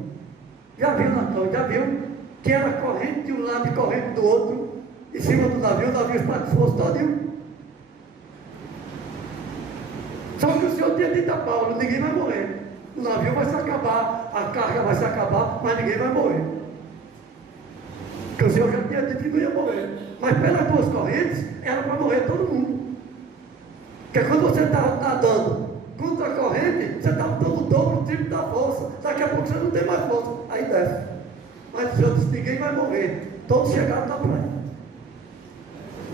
Já viu que era corrente de um lado e corrente do outro, em cima do navio, o navio espatifou-se todinho. Só que o Senhor tinha dito a Paulo, ninguém vai morrer. O navio vai se acabar, a carga vai se acabar, mas ninguém vai morrer. Porque o Senhor já tinha dito que não ia morrer. Mas pelas 2 correntes, era para morrer todo mundo. Porque quando você está nadando contra a corrente, você está dando o dobro, o triplo da força. Daqui a pouco você não tem mais força. Aí desce. Mas o Senhor disse, ninguém vai morrer. Todos chegaram na praia.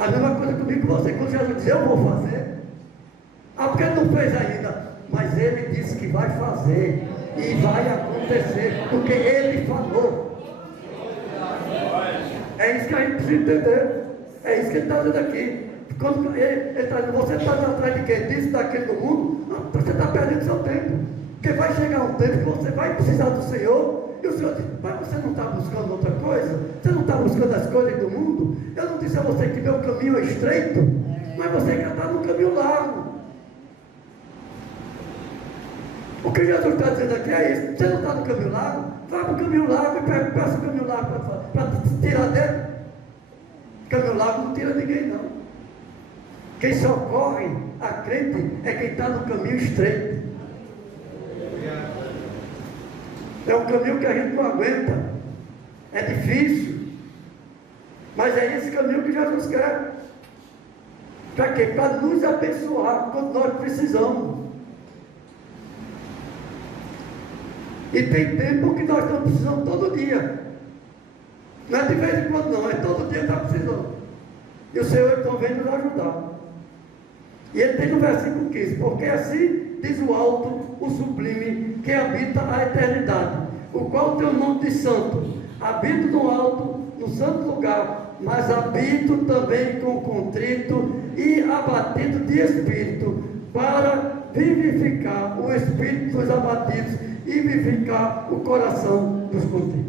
A mesma coisa comigo com você. Quando Jesus diz, eu vou fazer. Porque ele não fez ainda. Mas ele disse que vai fazer e vai acontecer, porque ele falou. É isso que a gente precisa entender. É isso que ele está dizendo aqui. Quando ele está dizendo, você está atrás de quem? Disso, daquele do mundo? Não, você está perdendo seu tempo. Porque vai chegar um tempo que você vai precisar do Senhor. E o Senhor diz, mas você não está buscando outra coisa? Você não está buscando as coisas do mundo? Eu não disse a você que meu caminho é estreito, mas você já está no caminho largo. O que Jesus está dizendo aqui é isso. Você não está no caminho largo? Vá para o caminho largo e peça o caminho largo para tirar dele. Caminho largo não tira ninguém, não. Quem socorre a crente é quem está no caminho estreito. É um caminho que a gente não aguenta. É difícil. Mas é esse caminho que Jesus quer. Para quê? Para nos abençoar quando nós precisamos. E tem tempo que nós estamos precisando todo dia. Não é de vez em quando não, é todo dia está precisando. E o Senhor então vem nos ajudar. E ele tem no versículo 15: porque assim diz o alto, o sublime, que habita a eternidade, o qual tem o nome de santo. Habito no alto, no santo lugar, mas habito também com contrito e abatido de espírito, para vivificar o espírito dos abatidos e vivificar o coração dos contritos.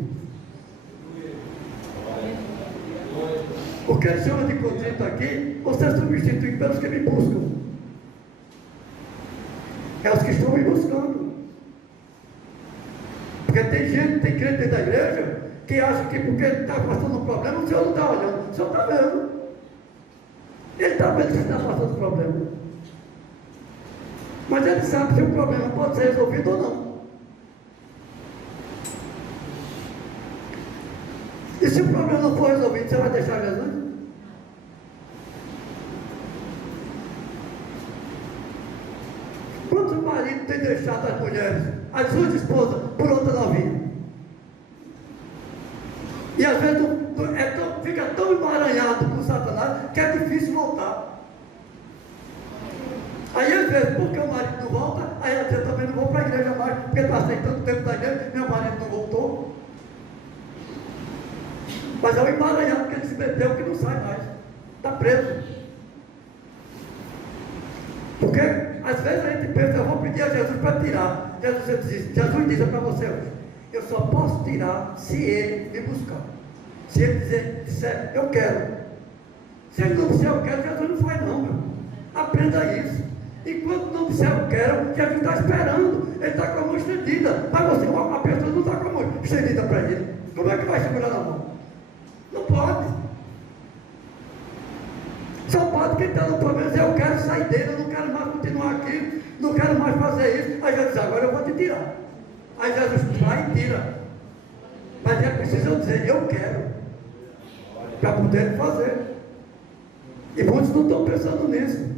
O que ele chama de contrito aqui, você substitui pelos que me buscam. É os que estão me buscando. Porque tem gente, tem crente dentro da igreja, que acha que porque está passando um problema, o Senhor não está olhando. O Senhor está vendo. Ele está vendo que está passando problema. Mas ele sabe se o problema pode ser resolvido ou não. E se o problema não for resolvido, você vai deixar Jesus? Quantos maridos têm deixado as mulheres, as suas esposas, por outra novinha? E às vezes fica tão emaranhado com Satanás que é difícil voltar. Aí às vezes, porque o marido não volta, aí ela diz: eu também não vou para a igreja mais, porque está aceitando o tempo da igreja, meu marido não voltou. Mas é o emaranhado que ele se meteu que não sai mais. Está preso. Porque às vezes a gente pensa: eu vou pedir a Jesus para tirar. Jesus diz para você hoje: eu só posso tirar se ele me buscar. Se ele disser eu quero. Se ele não disser eu quero, Jesus não faz não, meu. Aprenda isso. Enquanto não disser eu quero, Jesus está esperando. Ele está com a mão estendida. Mas você, a pessoa não está com a mão estendida para ele. Como é que vai segurar na mão? Não pode. Só pode quem está no problema dizer: eu quero sair dele, eu não quero mais continuar aqui, não quero mais fazer isso. Aí Jesus diz: agora eu vou te tirar. Aí Jesus vai e tira. Mas é preciso eu dizer: eu quero, para poder fazer. E muitos não estão pensando nisso.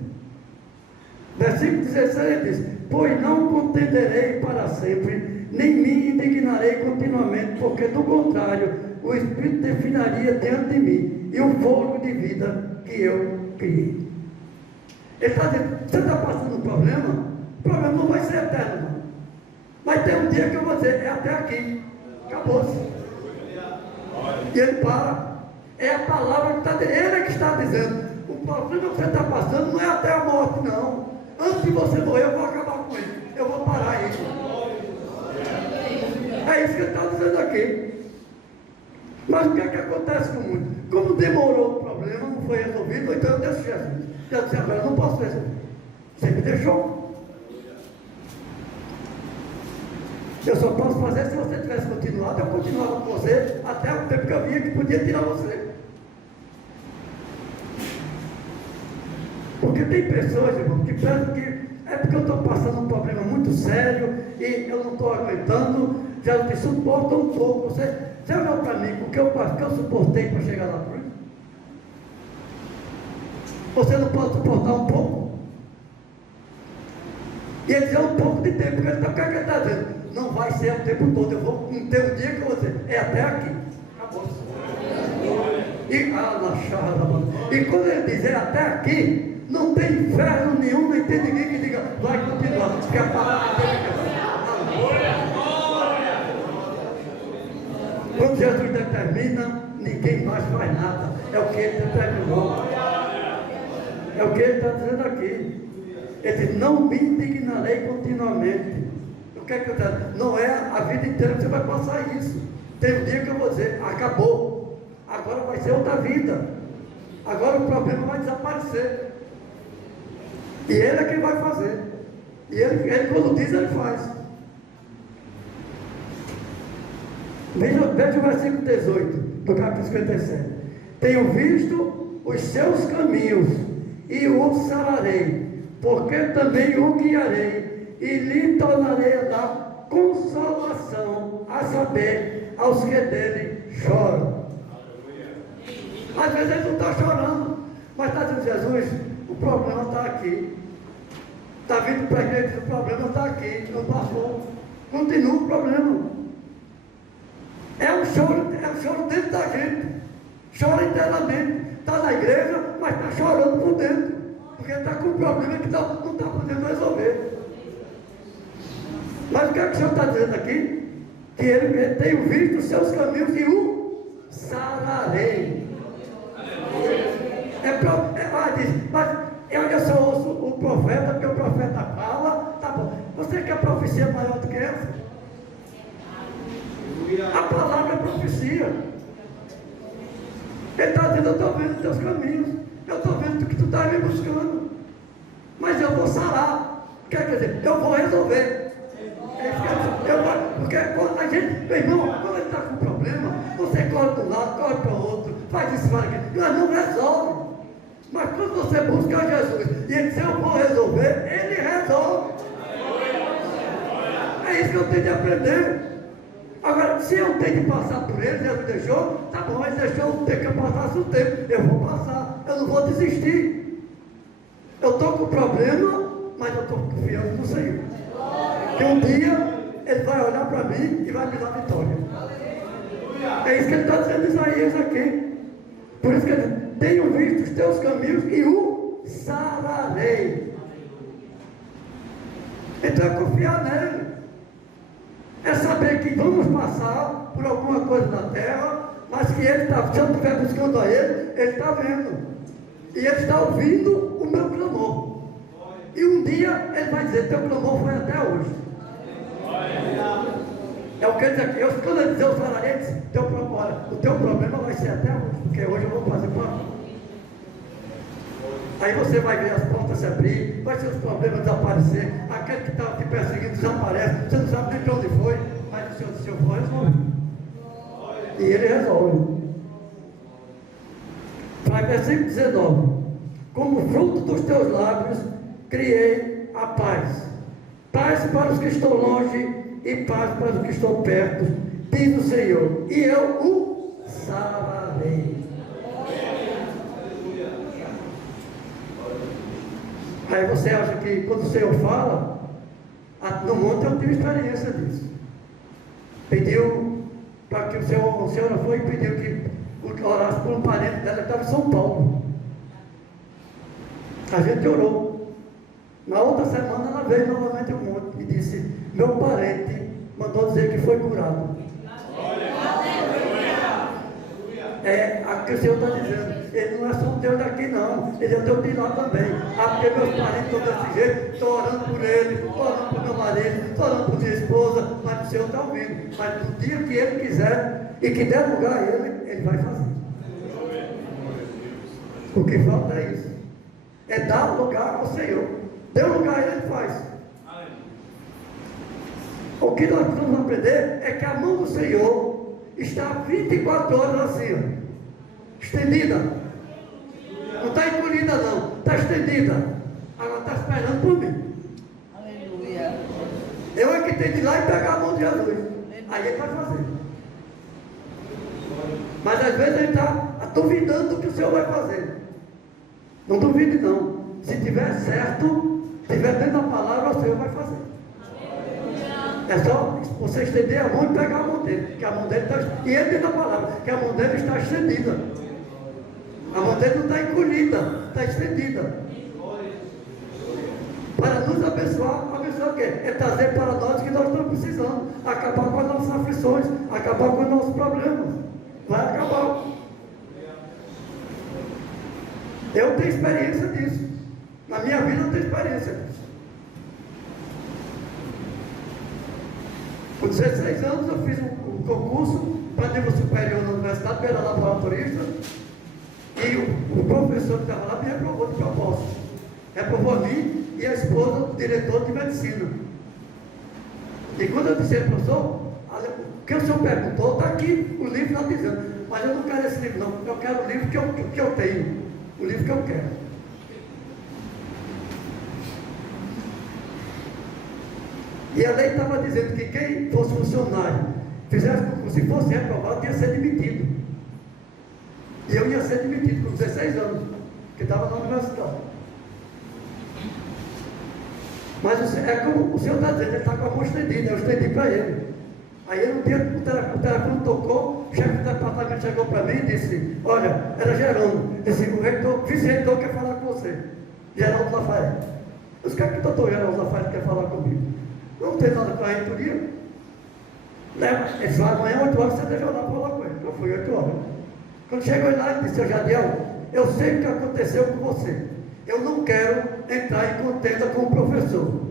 Versículo 16 ele diz: pois não contenderei para sempre, nem me indignarei continuamente, porque do contrário o Espírito definaria diante de mim e o fogo de vida que eu criei. Ele está dizendo: você está passando um problema? O problema não vai ser eterno, não. Vai ter um dia que eu vou dizer: é até aqui, acabou-se. E ele para. É a palavra que está dizendo, ele é que está dizendo: o problema que você está passando não é até a morte, não. Antes de você morrer, eu vou acabar com ele, eu vou parar isso. É isso que ele está dizendo aqui. Mas o que é que acontece com muitos? Como demorou o problema, não foi resolvido, então eu deixo Jesus. Eu disse: agora eu não posso resolver. Você me deixou. Eu só posso fazer se você tivesse continuado. Eu continuava com você até o tempo que eu via que podia tirar você. Porque tem pessoas, irmão, que pensam que é porque eu estou passando um problema muito sério e eu não estou aguentando. Já me suporta um pouco. Você olhou para mim, o que eu suportei para chegar na cruz? Você não pode suportar um pouco? E ele diz: é um pouco de tempo. O que ele está dizendo? Não vai ser o tempo todo. Eu vou ter um dia que eu vou dizer: é até aqui. Acabou. E quando ele diz: é até aqui, não tem inferno nenhum, nem tem ninguém que diga: vai continuar. Porque a palavra dele é: quando Jesus determina, ninguém mais faz nada. É o que ele determinou. É o que ele está dizendo aqui. Ele diz: não me indignarei continuamente. O que é que eu estou dizendo? Não é a vida inteira que você vai passar isso. Tem um dia que eu vou dizer: acabou. Agora vai ser outra vida. Agora o problema vai desaparecer. E ele é quem vai fazer. E ele quando diz, ele faz. Veja o versículo 18 do capítulo 57. Tenho visto os seus caminhos e o sararei, porque também o guiarei e lhe tornarei a dar consolação, a saber, aos que dele choram. Às vezes ele não está chorando, mas está dizendo: Jesus, o problema está aqui. Está vindo para a igreja: o problema está aqui, não passou. Continua o problema. É um choro dentro da gente. Chora internamente. está na igreja, mas está chorando por dentro, porque está com um problema que não está podendo resolver. Mas o que é que o Senhor está dizendo aqui? Que ele tem visto os seus caminhos e o sararei. Mas eu só ouço o profeta, porque o profeta fala, tá bom. Você quer profecia maior do que essa? A palavra é profecia. Ele está dizendo, eu estou vendo os teus caminhos, eu estou vendo que tu está me buscando, mas eu vou sarar. Quer dizer, eu vou resolver. Porque quando a gente, meu irmão, quando ele está com problema, você corre para um lado, corre para o outro, faz isso, faz aquilo, mas não resolve. Mas quando você busca Jesus e ele diz, eu vou resolver, ele resolve. É isso que eu tenho de aprender. Agora, se eu tenho de passar por ele, Jesus deixou, tá bom, mas deixou o tempo que eu passasse o tempo, eu vou passar, eu não vou desistir. Eu estou com problema, mas eu estou confiando no Senhor. Que um dia ele vai olhar para mim e vai me dar vitória. É isso que ele está dizendo em Isaías aqui. Por isso que ele diz, tenho visto os teus caminhos e o sararei. Então é confiar nele. É saber que vamos passar por alguma coisa na terra, mas que ele está, se eu estiver buscando a ele está vendo. E ele está ouvindo o meu clamor. E um dia ele vai dizer, teu clamor foi até hoje. É o que ele diz aqui. Quando ele dizer o sararei, ele diz, o teu problema vai ser até hoje, porque hoje eu vou fazer para. Aí você vai ver as portas se abrir, vai ser os problemas desaparecer, aquele que estava te perseguindo desaparece, você não sabe nem para onde foi, mas o Senhor disse, eu vou resolver. E ele resolve. Vai, versículo 19. Como fruto dos teus lábios, criei a paz. Paz para os que estão longe e paz para os que estão perto, diz o Senhor. E eu o sararei. Aí você acha que quando o Senhor fala, no monte eu tive experiência disso. Pediu para que a senhora foi e pediu que orasse por um parente dela que estava em São Paulo. A gente orou. Na outra semana ela veio novamente ao monte e disse, meu parente mandou dizer que foi curado. É a que o Senhor está dizendo. Ele não é só o Deus daqui não, ele é o Deus de lá também. Porque meus parentes estão desse jeito, estou orando por ele, estou orando por meu marido, estou orando por minha esposa, mas o Senhor está ouvindo. Mas no dia que ele quiser e que der lugar a ele vai fazer. O que falta é isso. É dar lugar ao Senhor. Deu lugar a ele faz. O que nós precisamos aprender é que a mão do Senhor está 24 horas assim, ó, estendida. Não está encolhida não, está estendida. Agora está esperando por mim. Aleluia. Eu é que tenho de ir lá e pegar a mão de Jesus. Aí ele vai fazer. Mas às vezes ele está duvidando do que o Senhor vai fazer. Não duvide não. Se tiver certo, tiver dentro da palavra, o Senhor vai fazer. É só você estender a mão e pegar a mão dele, que a mão dele está, e ele dentro da palavra, que a mão dele está estendida. A mão dele não está encolhida, está estendida. Para nos abençoar, abençoar o quê? É trazer para nós o que nós estamos precisando, acabar com as nossas aflições, acabar com os nossos problemas. Vai acabar. Eu tenho experiência disso. Na minha vida eu tenho experiência disso. Com 16 anos eu fiz um concurso para nível superior na universidade, para era laboratorista, e o professor que estava lá me reprovou de propósito. Reprovou a mim e a esposa do diretor de medicina. E quando eu disse, professor, o que o senhor perguntou, está aqui o livro está dizendo, mas eu não quero esse livro não, eu quero o livro que eu tenho, o livro que eu quero. E a lei estava dizendo que quem fosse funcionário, fizesse concurso e fosse reprovado, ia ser demitido. E eu ia ser demitido com 16 anos, que estava na universidade. Mas é como o senhor está dizendo, ele está com a mão estendida, eu estendi para ele. Aí um dia o telefone tocou, o chefe do departamento chegou para mim e disse, olha, era Geraldo, disse, o vice-reitor quer falar com você, Geraldo Lafayette. Eu disse, o que é que o doutor Geraldo Lafayette quer falar comigo? Não tem nada com a reitoria. Leva, ele disse, amanhã 8 horas você deixa eu lá para falar com ele. Eu fui 8 horas. Quando chegou lá, ele disse, seu Jadiel, eu sei o que aconteceu com você. Eu não quero entrar em contenda com o professor.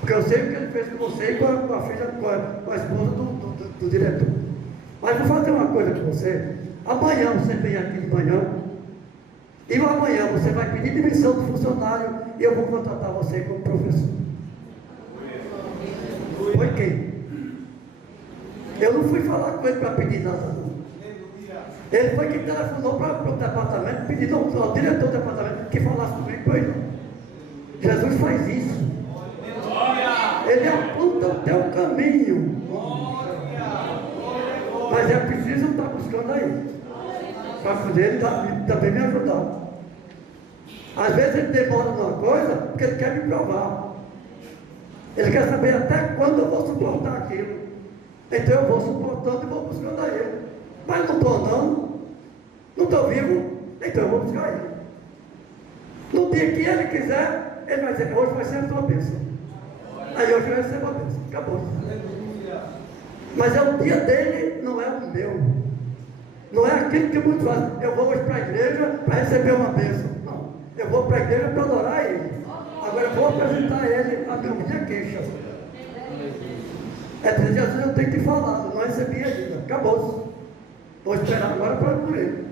Porque eu sei o que ele fez com você e com a filha, com a esposa do diretor. Mas vou fazer uma coisa com você. Amanhã você vem aqui de manhã. E amanhã você vai pedir demissão do funcionário e eu vou contratar você como professor. Foi quem? Eu não fui falar com ele para pedir nada, não. Ele foi que telefonou para o departamento, pedindo ao diretor do departamento que falasse comigo para ele. Jesus faz isso. Ele aponta o teu caminho. Mas é preciso estar buscando aí. Para poder ele também me ajudar. Às vezes ele demora numa coisa porque ele quer me provar. Ele quer saber até quando eu vou suportar aquilo. Então eu vou suportando e vou buscando a ele. Mas não estou andando, não estou vivo, então eu vou buscar ele. No dia que ele quiser, ele vai dizer, hoje vai ser a tua bênção. Aí hoje vai ser a bênção, acabou. Mas é o dia dele, não é o meu. Não é aquilo que muitos fazem. Eu vou hoje para a igreja para receber uma bênção. Não, eu vou para a igreja para adorar ele. Agora eu vou apresentar a ele a minha queixa. É dizer, Jesus, eu tenho que te falar, não recebi ainda, acabou. Vou esperar agora para por ele.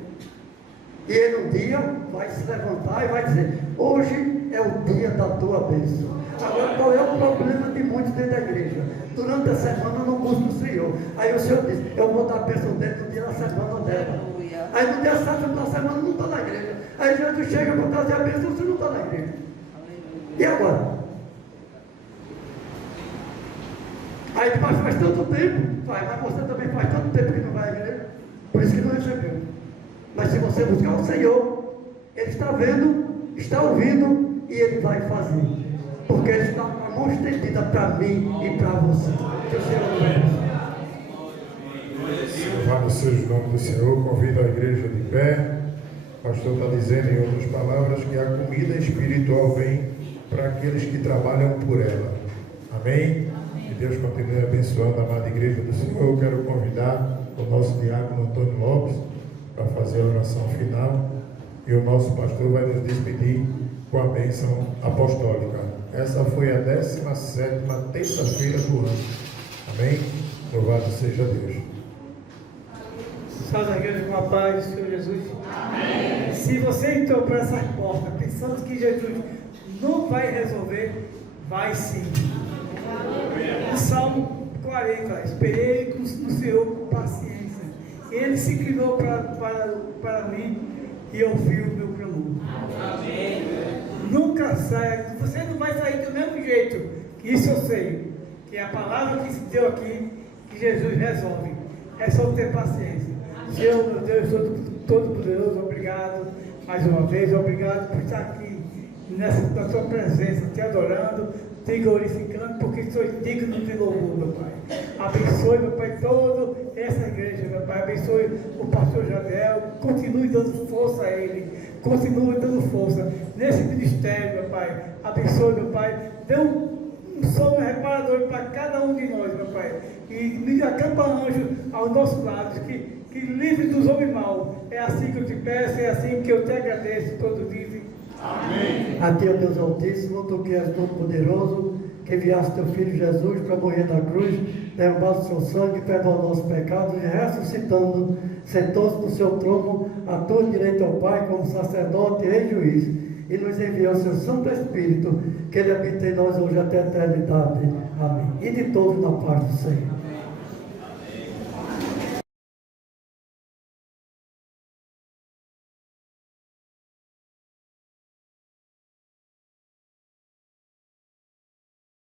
E ele um dia vai se levantar e vai dizer, hoje é o dia da tua bênção. Agora qual é o problema de muitos dentro da igreja? Durante a semana eu não busco o Senhor. Aí o Senhor diz, eu vou dar a bênção dele no dia da semana dela. Aí no dia 7 da semana não está na igreja. Aí Jesus chega para trazer a bênção, você não está na igreja. E agora? Aí mas faz tanto tempo, mas você também faz tanto tempo que não vai à igreja, por isso que não recebeu. Mas se você buscar o Senhor, Ele está vendo, está ouvindo e Ele vai fazer. Porque Ele está com a mão estendida para mim e para você. Que o Senhor nos abençoe. Louvado seja o nome do Senhor, convido a igreja de pé. O pastor está dizendo em outras palavras que a comida espiritual vem para aqueles que trabalham por ela. Amém? Que Deus continue abençoando a amada igreja do Senhor. Eu quero convidar o nosso diácono Antônio Lopes para fazer a oração final. E o nosso pastor vai nos despedir com a bênção apostólica. Essa foi a 17ª terça-feira do ano. Amém? Louvado seja Deus. Salve a igreja com a paz do Senhor Jesus. Amém. Se você entrou por essa porta pensando que Jesus não vai resolver, vai sim. O Salmo 40, esperei no Senhor com paciência. Ele se inclinou para mim e ouviu o meu clamor. Amém. Nunca saia, você não vai sair do mesmo jeito, que isso eu sei, que é a palavra que se deu aqui, que Jesus resolve. É só ter paciência. Senhor, meu Deus, Todo-Poderoso, obrigado mais uma vez, obrigado por estar aqui na tua presença, te adorando, te glorificando, porque sois digno de louvor, meu Pai. Abençoe, meu Pai, toda essa igreja, meu Pai. Abençoe o pastor Jadiel, continue dando força a ele, continue dando força nesse ministério, meu Pai. Abençoe, meu Pai, dê um sono reparador para cada um de nós, meu Pai. E me acampa anjo ao nosso lado, que livre dos homens maus. É assim que eu te peço, é assim que eu te agradeço todo dia. Amém. A Ti, ó Deus Altíssimo, Tu que és todo-poderoso, que enviaste Teu Filho Jesus para morrer na cruz, derramar o Seu sangue, perdoar nossos pecados e ressuscitando, sentou-se no Seu trono, à Tua direita, ó Pai, como sacerdote e juiz, e nos enviou o Seu Santo Espírito, que Ele habita em nós hoje até a eternidade. Amém. E de todos na paz do Senhor.